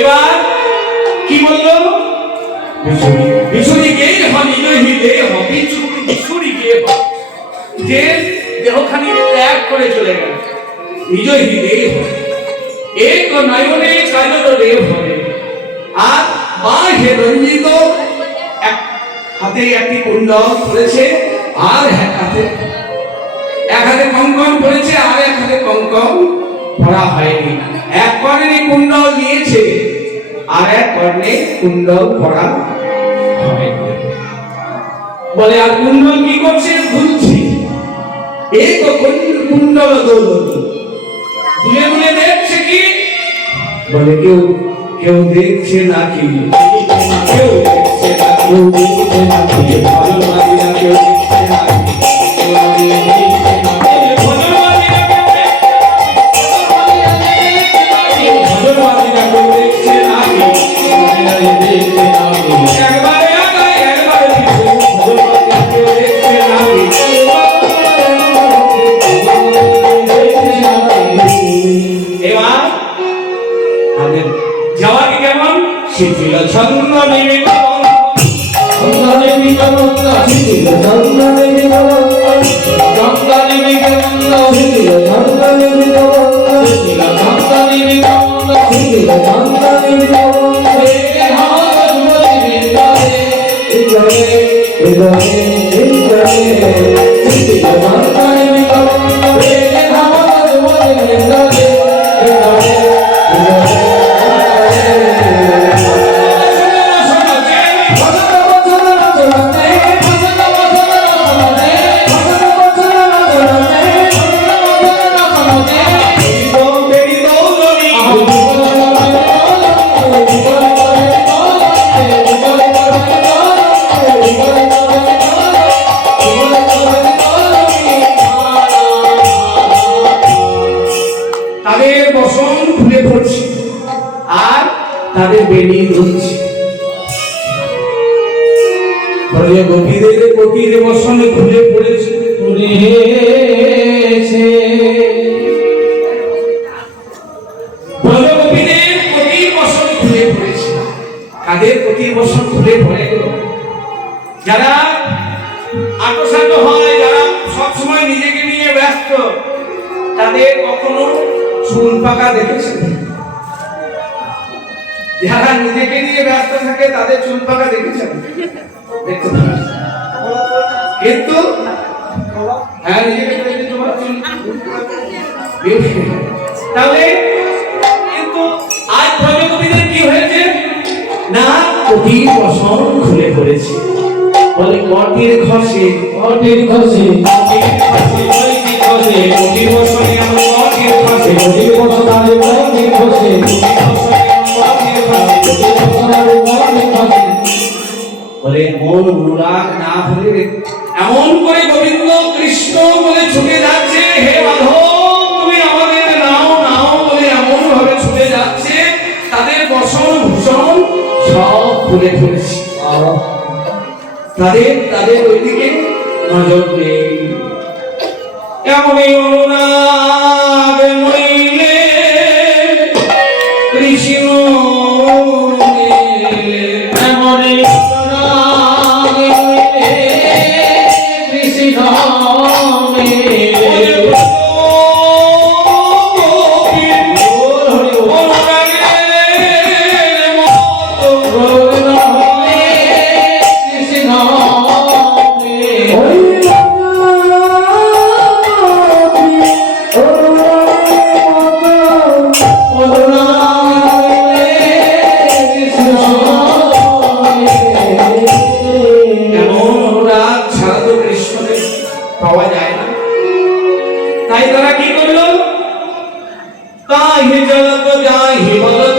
এবার কি বললো, বিছুরি গে হনি নহি দেহ, বিছুরি গে হ, যে দেহখানি ত্যাগ করে চলে গেল, নিজ হি দেহ এক নয়নে কাজল দেহ হবে। আর বাহে রঞ্জিত, এক হাতে একটি কুণ্ডল পড়েছে, আর এক হাতে কঙ্কন পড়েছে, আর এক হাতে কঙ্কন পড়া হয়নি। এক কর্ণে কুণ্ডল নিয়েছে, আর এক কর্ণে কুণ্ডল পড়া হয়নি। বলে আর কুণ্ডল কি করছে, খুলছে। এই তো কুণ্ডল দৌলন দুলে দুলে দেখছে কি, বলে কেউ কেউ দেখছে নাকি, কেউ দেখছে না, কেউ দেখছে নাকি, ভজনবাদীরা কেউ দেখছে নাকি, ভজনবাদীরা কেউ দেখছে নাকি, একবারে আগায় একবারে পিছে, ভজনবাদীরা কেউ দেখছে নাকি। এবার তাদের যাওয়া কি কেমন, শিথিল ছন্দ নিমিত ছন্দ নিমিত মন্দ, শিথিল ছন্দ নিমিত মন্দ, ছন্দ নিমিত মন্দ, শিথিল ছন্দ নিমিত মন্দ, শিথিল ছন্দ নিমিত মন্দ, শিথিল ছন্দ নিমিত মন্দ। হে হাত যুবতী বৃন্দারে, হৃদয়ে হৃদয়ে হৃদয়ে শিথিল ছন্দ নিমিত মন্দ, হে হাত যুবতী বৃন্দারে, হৃদয়ে হৃদয়ে শোনো, শোনো, যে আমি ভজন ভজন রচনাতে, ভজন ভজন রচনাতে, তাদের বেরিয়ে হচ্ছে ফলে গোপীদের পতির বসনে খুলে পড়েছে বলে গোপীদের পতির বসন খুলে পড়েছে। কাদের পতির বসন খুলে পড়ে গেল? যারা আটোসাটো হয়, যারা সবসময় নিজেকে নিয়ে ব্যস্ত, তাদের কখনো চুল পাকা দেখেছেন? যারা নিজেকে নিয়ে ব্যস্ত থাকে তাদের চুল পাকা দেখেছেন? দেখতে পারেন। কিন্তু হ্যাঁ, নিজেকে দেখে তোমার চুল তাহলে কিন্তু আজ প্রজাপতিদের কি হয়েছে না, কটির বসন খুলে পড়েছে। বলে কটির খসে কটির বসনে এমন কটির খসে বলে মন অনুরাগ না হলে এমন করে গোবিন্দ কৃষ্ণ বলে ছুটে যাচ্ছে, হে মাধব তুমি আমাদের নাও নাও বলে এমন ভাবে ছুটে যাচ্ছে, তাদের বসন ভূষণ সব খুলে ফেলেছে। তাদের ওইদিকে নজর নেই। এমনই অনুরাগ নইলে কৃষ্ণ এমনই অনুরাগ নইলে কৃষ্ণ পাওয়া যায় না। তাই তারা কি করলো? কাহে জলত যাহি বলত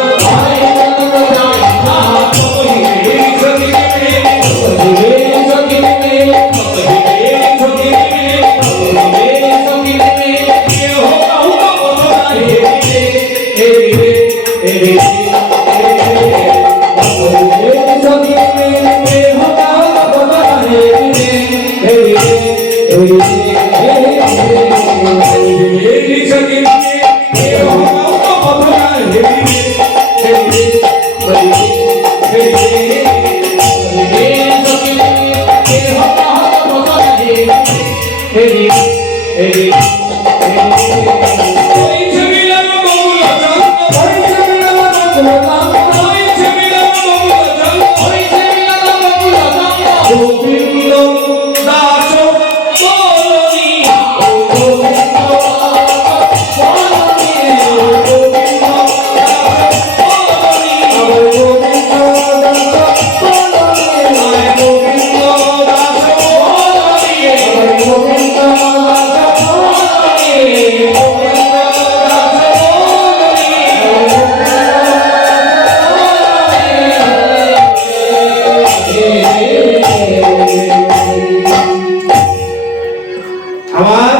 আমার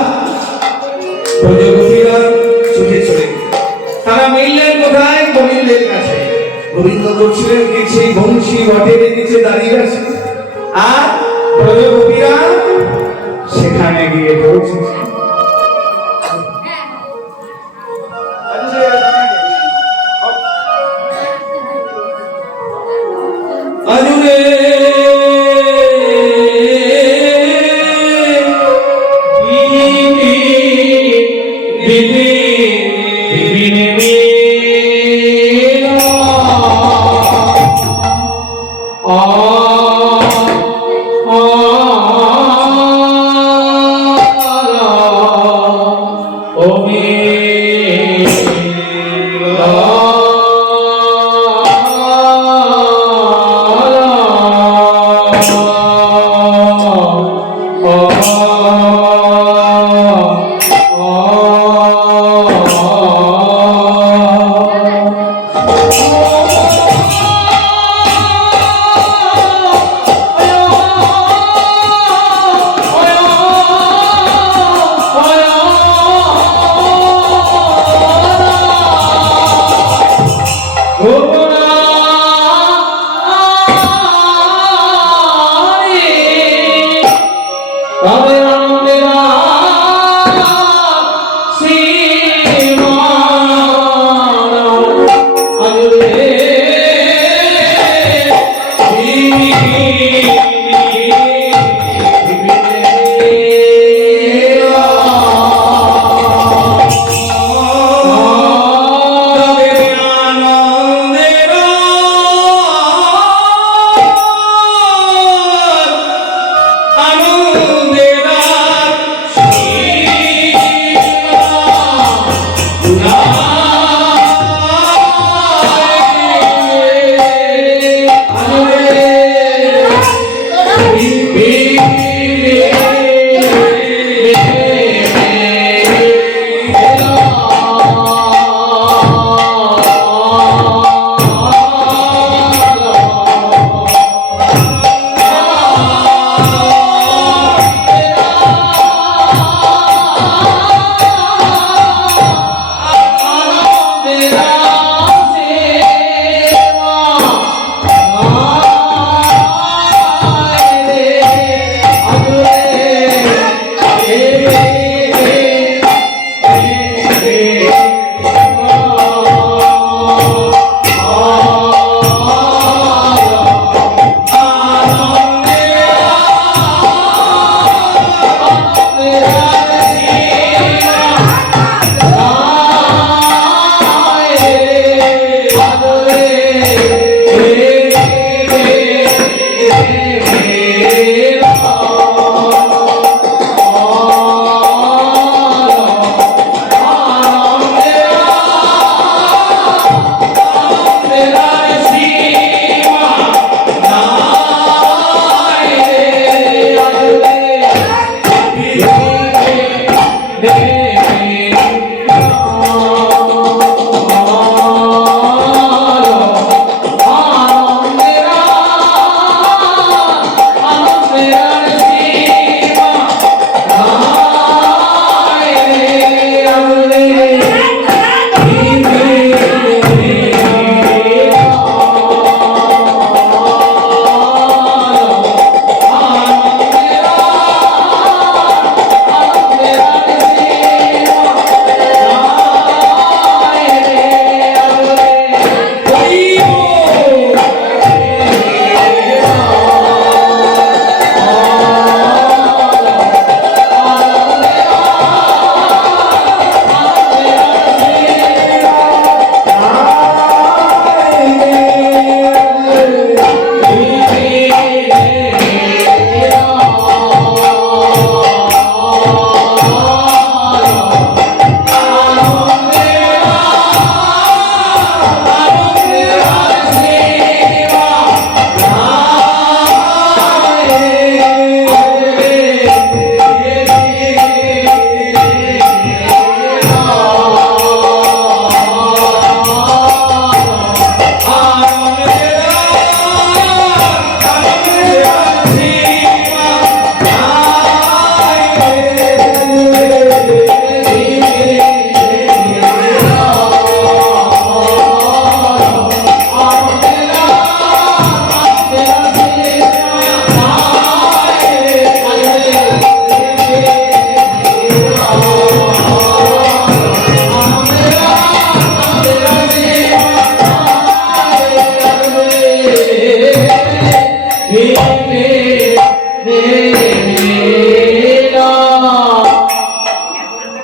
প্রজাপতিরা ছুটে চলে তারা মিললেন কোথায়? গোবিন্দের কাছে। গোবিন্দ করছিলেন কি সেই বংশী বটের নিচে দাঁড়িয়ে আছে, আর প্রজাপতিরা সেখানে গিয়ে পৌঁছেছে। আজুরে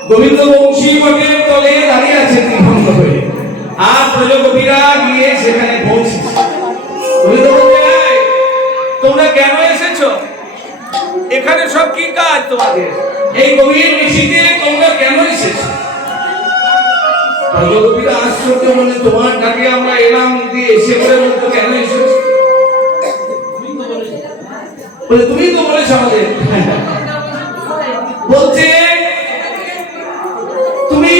গোবিন্দ বংশী বটের তলে দাঁড়িয়ে আছে ত্রিভঙ্গ হয়ে, আর ব্রজগোপীরা গিয়ে সেখানে পৌঁছেছে। গোবিন্দ বলছে, "এই, তোমরা কেন এসেছো? এখানে সব কি কাজ তোমাদের? এই গভীর নিশীথে তোমরা কেন এসেছো?" ব্রজগোপীরা আশ্চর্য মনে, "তোমার ডাকে আমরা এলাম, দিয়ে এসে বলে বলতো কেন এসেছো?" বলে, "তুমি তো বলেছো আমাদের।" বলছে, তুমি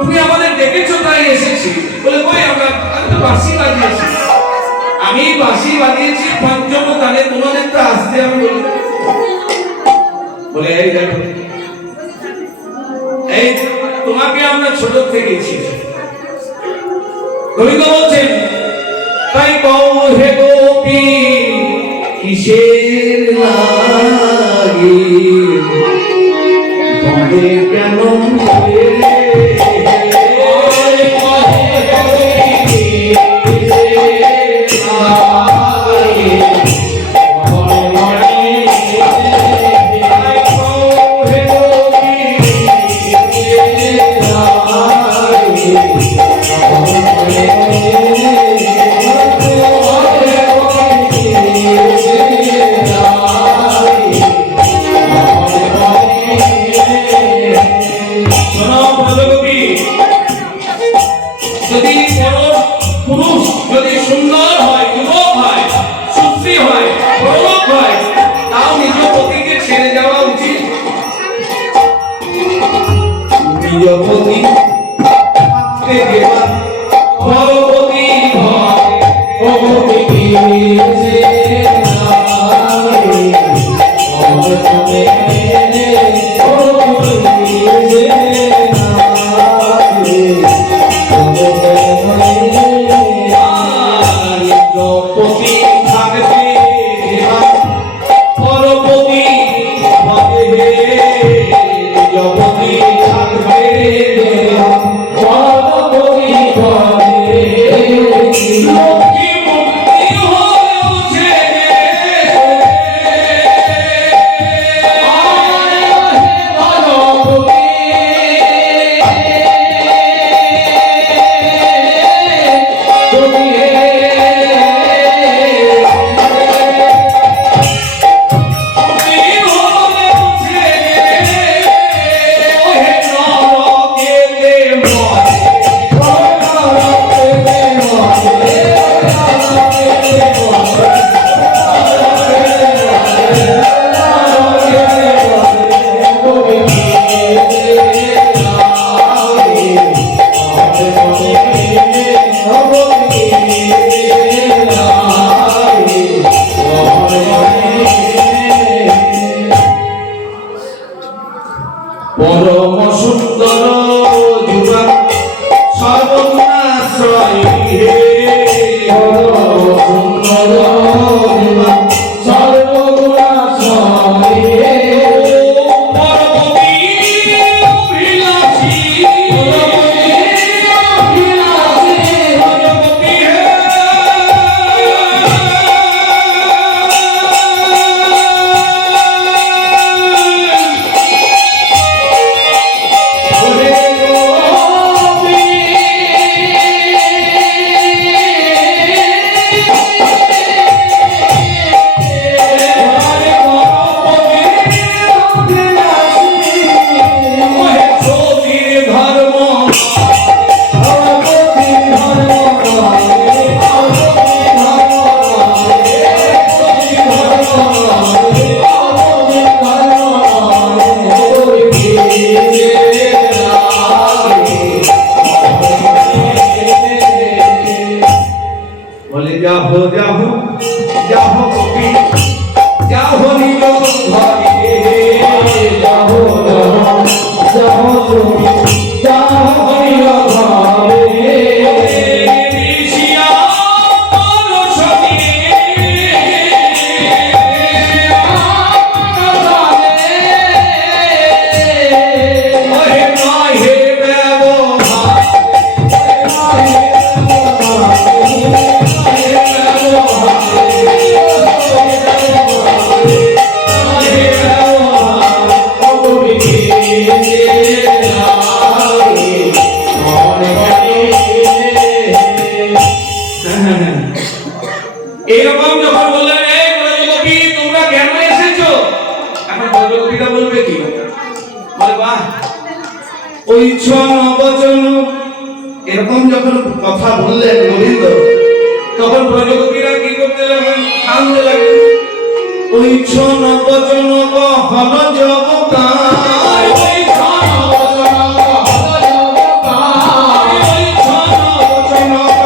তুমি আমাদের ডেকেছো তাই এসেছি। বলে, "কই, আমি তো বাঁশি বাজিয়েছি। আমি বাঁশি বাজিয়েছি পঞ্চম তালে, তোমাদের তো আসতে আমি বলি।" বলে, "এই দেখো, এই তোমাকে আমরা ছোট থেকে চিনি।" গোবিন্দ বলছেন, "তাই কও হে গোপী, কিসের লাগি বনে কেন প্রিয়পতি আজকে দেবা পরপতি ভগবতী যে নামে অবতমে পরপতি যে নামে পতি থাকবে পরপতি ভবে জগতি থাকবে পরপতি ভবে পরম সুন্দর যুবা সর্বনাশ্রয় হে সুন্দর যুবা সর্বগুণাশ্রয় হে। বলে যাহো যাহো যাহো কবি যাহো নিজ ঘরে যাহো যাহো যাহো তুমি যাহো নিজ ঘরে। ঋষিয়া পরশনে ওহে নহে ব্যবহার এরকম যখন বললেন এই ব্রজগোপী তোমরা কেন এসেছো, এখন ব্রজগোপীরা বলবে কি বলে বাহ ওই বচন এরকম যখন কথা বললেন গোবিন্দ তখন ব্রজগোপীরা কি করতে লাগলেন, কাঁদতে লাগলেন। ওই বচন হল জগতায় ওই বচন হল জগতায় ওই বচন হল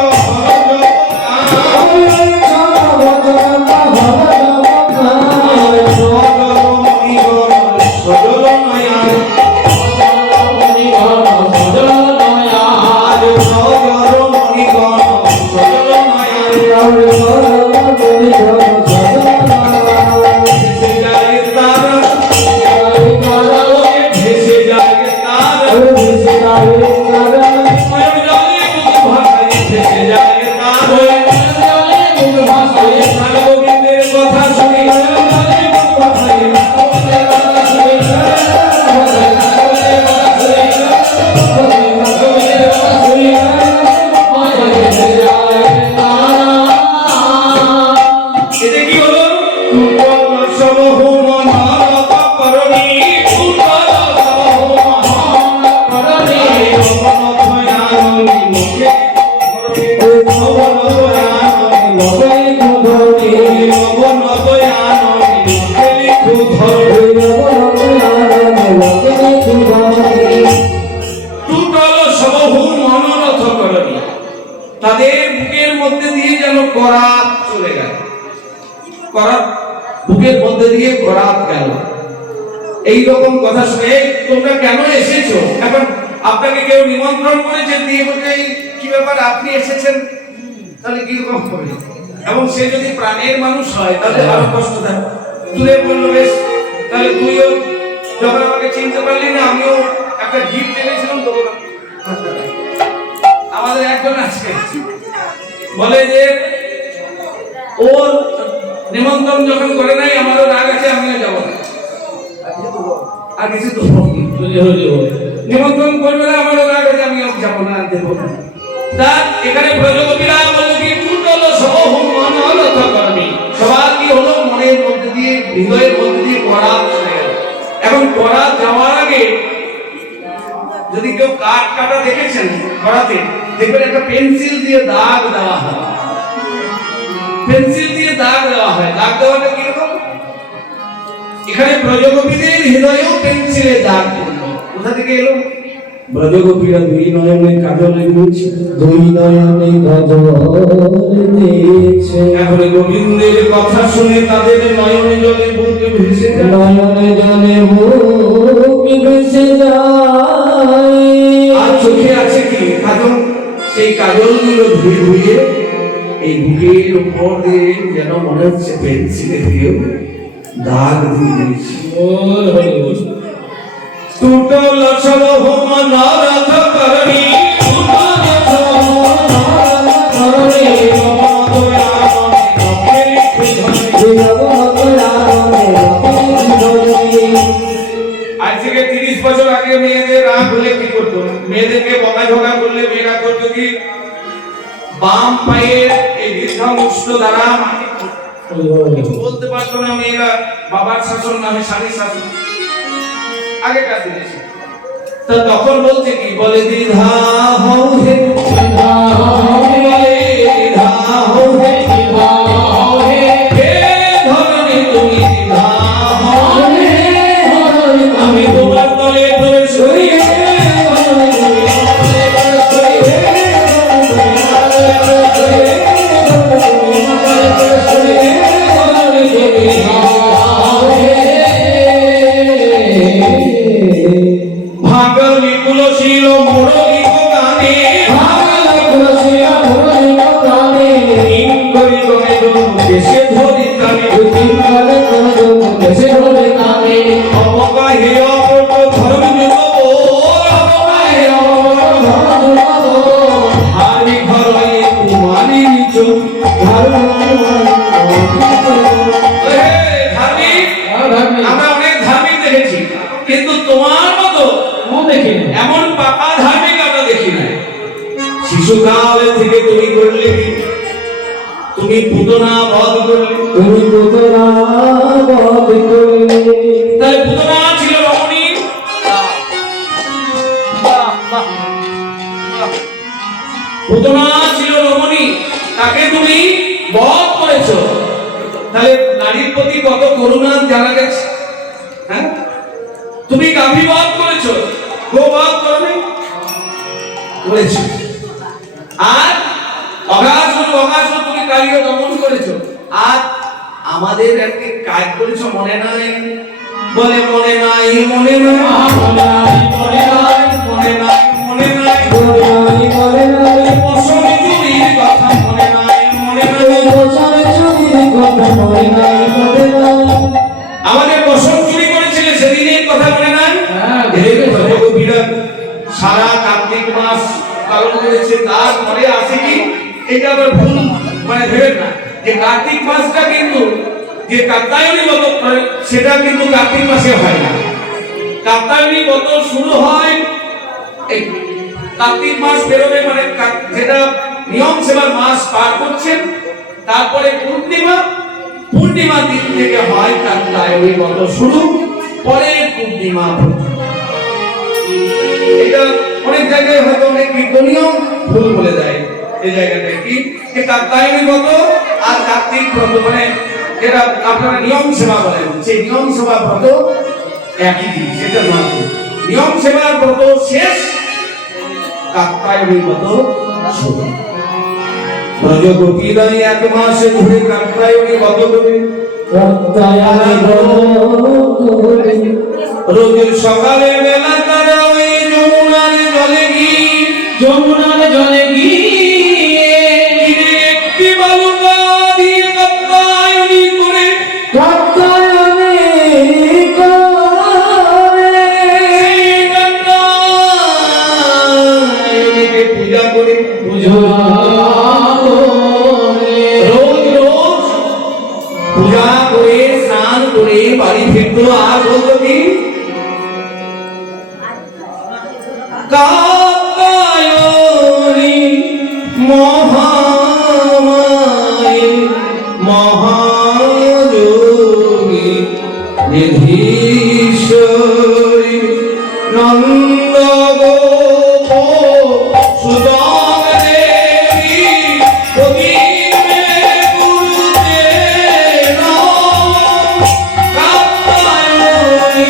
কথা শুনি তাদের বুকের মধ্যে দিয়ে যেন করাত চলে গেল, করাত বুকের মধ্যে দিয়ে করাত গেল। এইরকম কথা শুনে তোমরা কেন এসেছো, এখন আপনাকে কেউ নিমন্ত্রণ করেছে দিয়ে বলছে কি ব্যাপার আপনি এসেছেন, তাহলে কি রকম হবে? এবং সে যদি প্রাণের মানুষ হয় তাহলে আরো কষ্ট দেয়। তুলে বললো বেশ তাহলে তুইও যখন আমাকে চিনতে পারলি না আমিও একটা গিফট এনেছিলাম দেবো না। আমাদের একজন আছে বলে যে ওর নিমন্ত্রণ যখন করে নাই আমারও রাগ আছে আমিও যাবো না, আর কিছু তো নিমন্ত্রণ করবে না আমারও রাগ আছে আমিও যাবো না, দেবো না। তার এখানে ব্রজগোপীরা বলল কি টুটল সবহু মনোরথ কর্মী, সবার কি হলো মনের মধ্যে দিয়ে হৃদয়ের মধ্যে দিয়ে করাত চলে গেল। এখন করাত যাওয়ার আগে যদি কেউ কাঠ কাটা দেখেছেন করাতে দেখবেন একটা পেন্সিল দিয়ে দাগ দেওয়া হয়, পেন্সিল দিয়ে দাগ দেওয়া হয়। দাগ দেওয়াটা কিরকম, এখানে ব্রজগোপীদের হৃদয়েও পেন্সিলের দাগ পড়লো। কোথা থেকে এলো? ব্রজগোপীরা দুই নয়নে কাজলে দিয়েছে, দুই নয়নে কাজল দিয়েছে। এখন গোবিন্দের কথা শুনে তাদের নয়নে জলে বুক ভেসে যায়, নয়নে জলে বুক ভেসে যায় আর চোখে আছে কি কাজল, সেই কাজলগুলো ধুয়ে ধুয়ে এই বুকের উপর দিয়ে যেন মনে হচ্ছে পেন্সিলে দিয়ে দাগ দিয়ে দিয়েছি। বল হরি বল टूटो लक्षण हो नारद करणी टूटो लक्षण हो नारद करणी दया आज থেকে 30 বছর আগে মেয়েদের রাগ হলে কি করতো, মেয়েদেরকে বকাঝকা করলে মেয়েরা করতো কি বাম পায়ের এই বৃদ্ধাংশ দ্বারা কিছু বলতে পারতো না মেয়েরা, বাবার শাসন নামে স্বামী শাসন আগেকার দিনে ছিল। তা তখন বলছে কি বলে দ্বিধা হও হে বিধা বলে দ্বিধা হও হে বিধা হে হে ধরণী তুমি দ্বিধা হও হে আমি তোমার তলে তলে সরিয়ে ভাগলি কুলশীল মুরলি গানে ভাগলে কুলশীল মুরলি গানে তিন করি গনে দেশে ধরি কানে তিন কালে করো দেশে হলে কানে অবকা হে অপট ধর্ম যুগ অবকাহে হারি ঘরে কুমারী চোখ আমরা অনেক ধার্মিক দেখেছি, কিন্তু তোমার মতো এমন পাকা ধার্মিক আমরা দেখি না। শিশুকাল থেকে তুমি করলে কি? তুমি পুতনা বধ করলে। তুমি পুতনা বধ করলে তাহলে পুতনা ছিল রমণী, পুতনা ছিল রমণী, তাকে তুমি বধ করেছো। তাহলে নারীর প্রতি কত করুণা জানা গেছে। হ্যাঁ, তুমি গাভী বধ করেছো, গোবধ করনি করেছো। আর অগাসুর তুমি কালিও দমন করেছো। আর আমাদের একটি কাজ করেছো মনে নাই? বলে মনে নাই মনে নাই মনে নাই মনে নাই মনে নাই মনে নাই পশমে চুরির কথা মনে নাই মনে নাই বছরে চুরির কথা মনে নাই মনে নাই আমাদের পশম চুরি করেছিলে সেদিনের কথা মনে নাই? হ্যাঁ, গোপীরা সারা কার্তিক মাস পালন করেছে, তারপরে আসে কি এটা আবার ভুল মানে ভেবেন না যে কার্তিক মাসটা কিন্তু যে কাত্যায়নী ব্রত সেটা কিন্তু কার্তিক মাসে হয় না। কাত্যায়নী ব্রত শুরু হয় এই কার্তিক মাস বেরোবে মানে যেটা নিয়ম সেবার মাস পার করছেন, তারপরে পূর্ণিমা দিন থেকে হয় কাত্যায়নী ব্রত শুরু, পরে পূর্ণিমা পর্যন্ত। এটা অনেক জায়গায় হয়তো অনেক কীর্তনীয় ভুল বলে দেয় এই জায়গাটায় কি যে কাত্যায়নী ব্রত আর কার্তিক ব্রত মানে যেটা আপনারা নিয়ম সেবা বলেন, সেই নিয়ম সেবা ব্রত একই জিনিস, সেটা নয়। নিয়ম সেবার ব্রত শেষ, কাত্যায়নী ব্রত শুরু। ব্রজগোপীরা এক মাসে ধরে কাত্যায়নী ব্রত করে কাত্যায়নী ব্রত করে রোজ সকালে বেলা তারা ওই যমুনার জলে গিয়ে যমুনার জলে গিয়ে একটি বালুকা দিয়ে কাত্যায়নী করে কাত্যায়নী করে কাত্যায়নীকে পূজা করে পূজা করে রোজ রোজ পূজা করে স্নান করে বাড়ি ফিরতো আর বলতো কি কাত্যায়নী মহামায়ে মহাযোগী নিধীশ্বরী নন্দ গোপ সুদাম দেবী প্রদীপে গুরুদেব কাত্যায়নী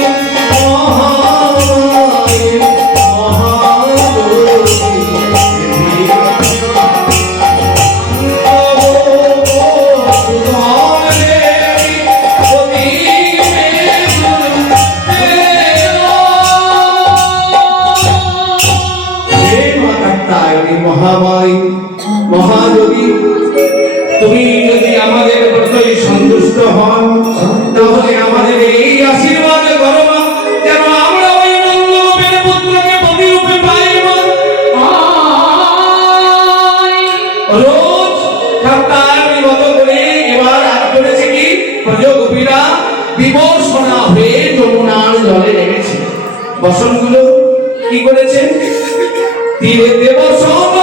মহামায়ে মহাযোগী বসনগুলো কি করেছেন তীরে দেব সব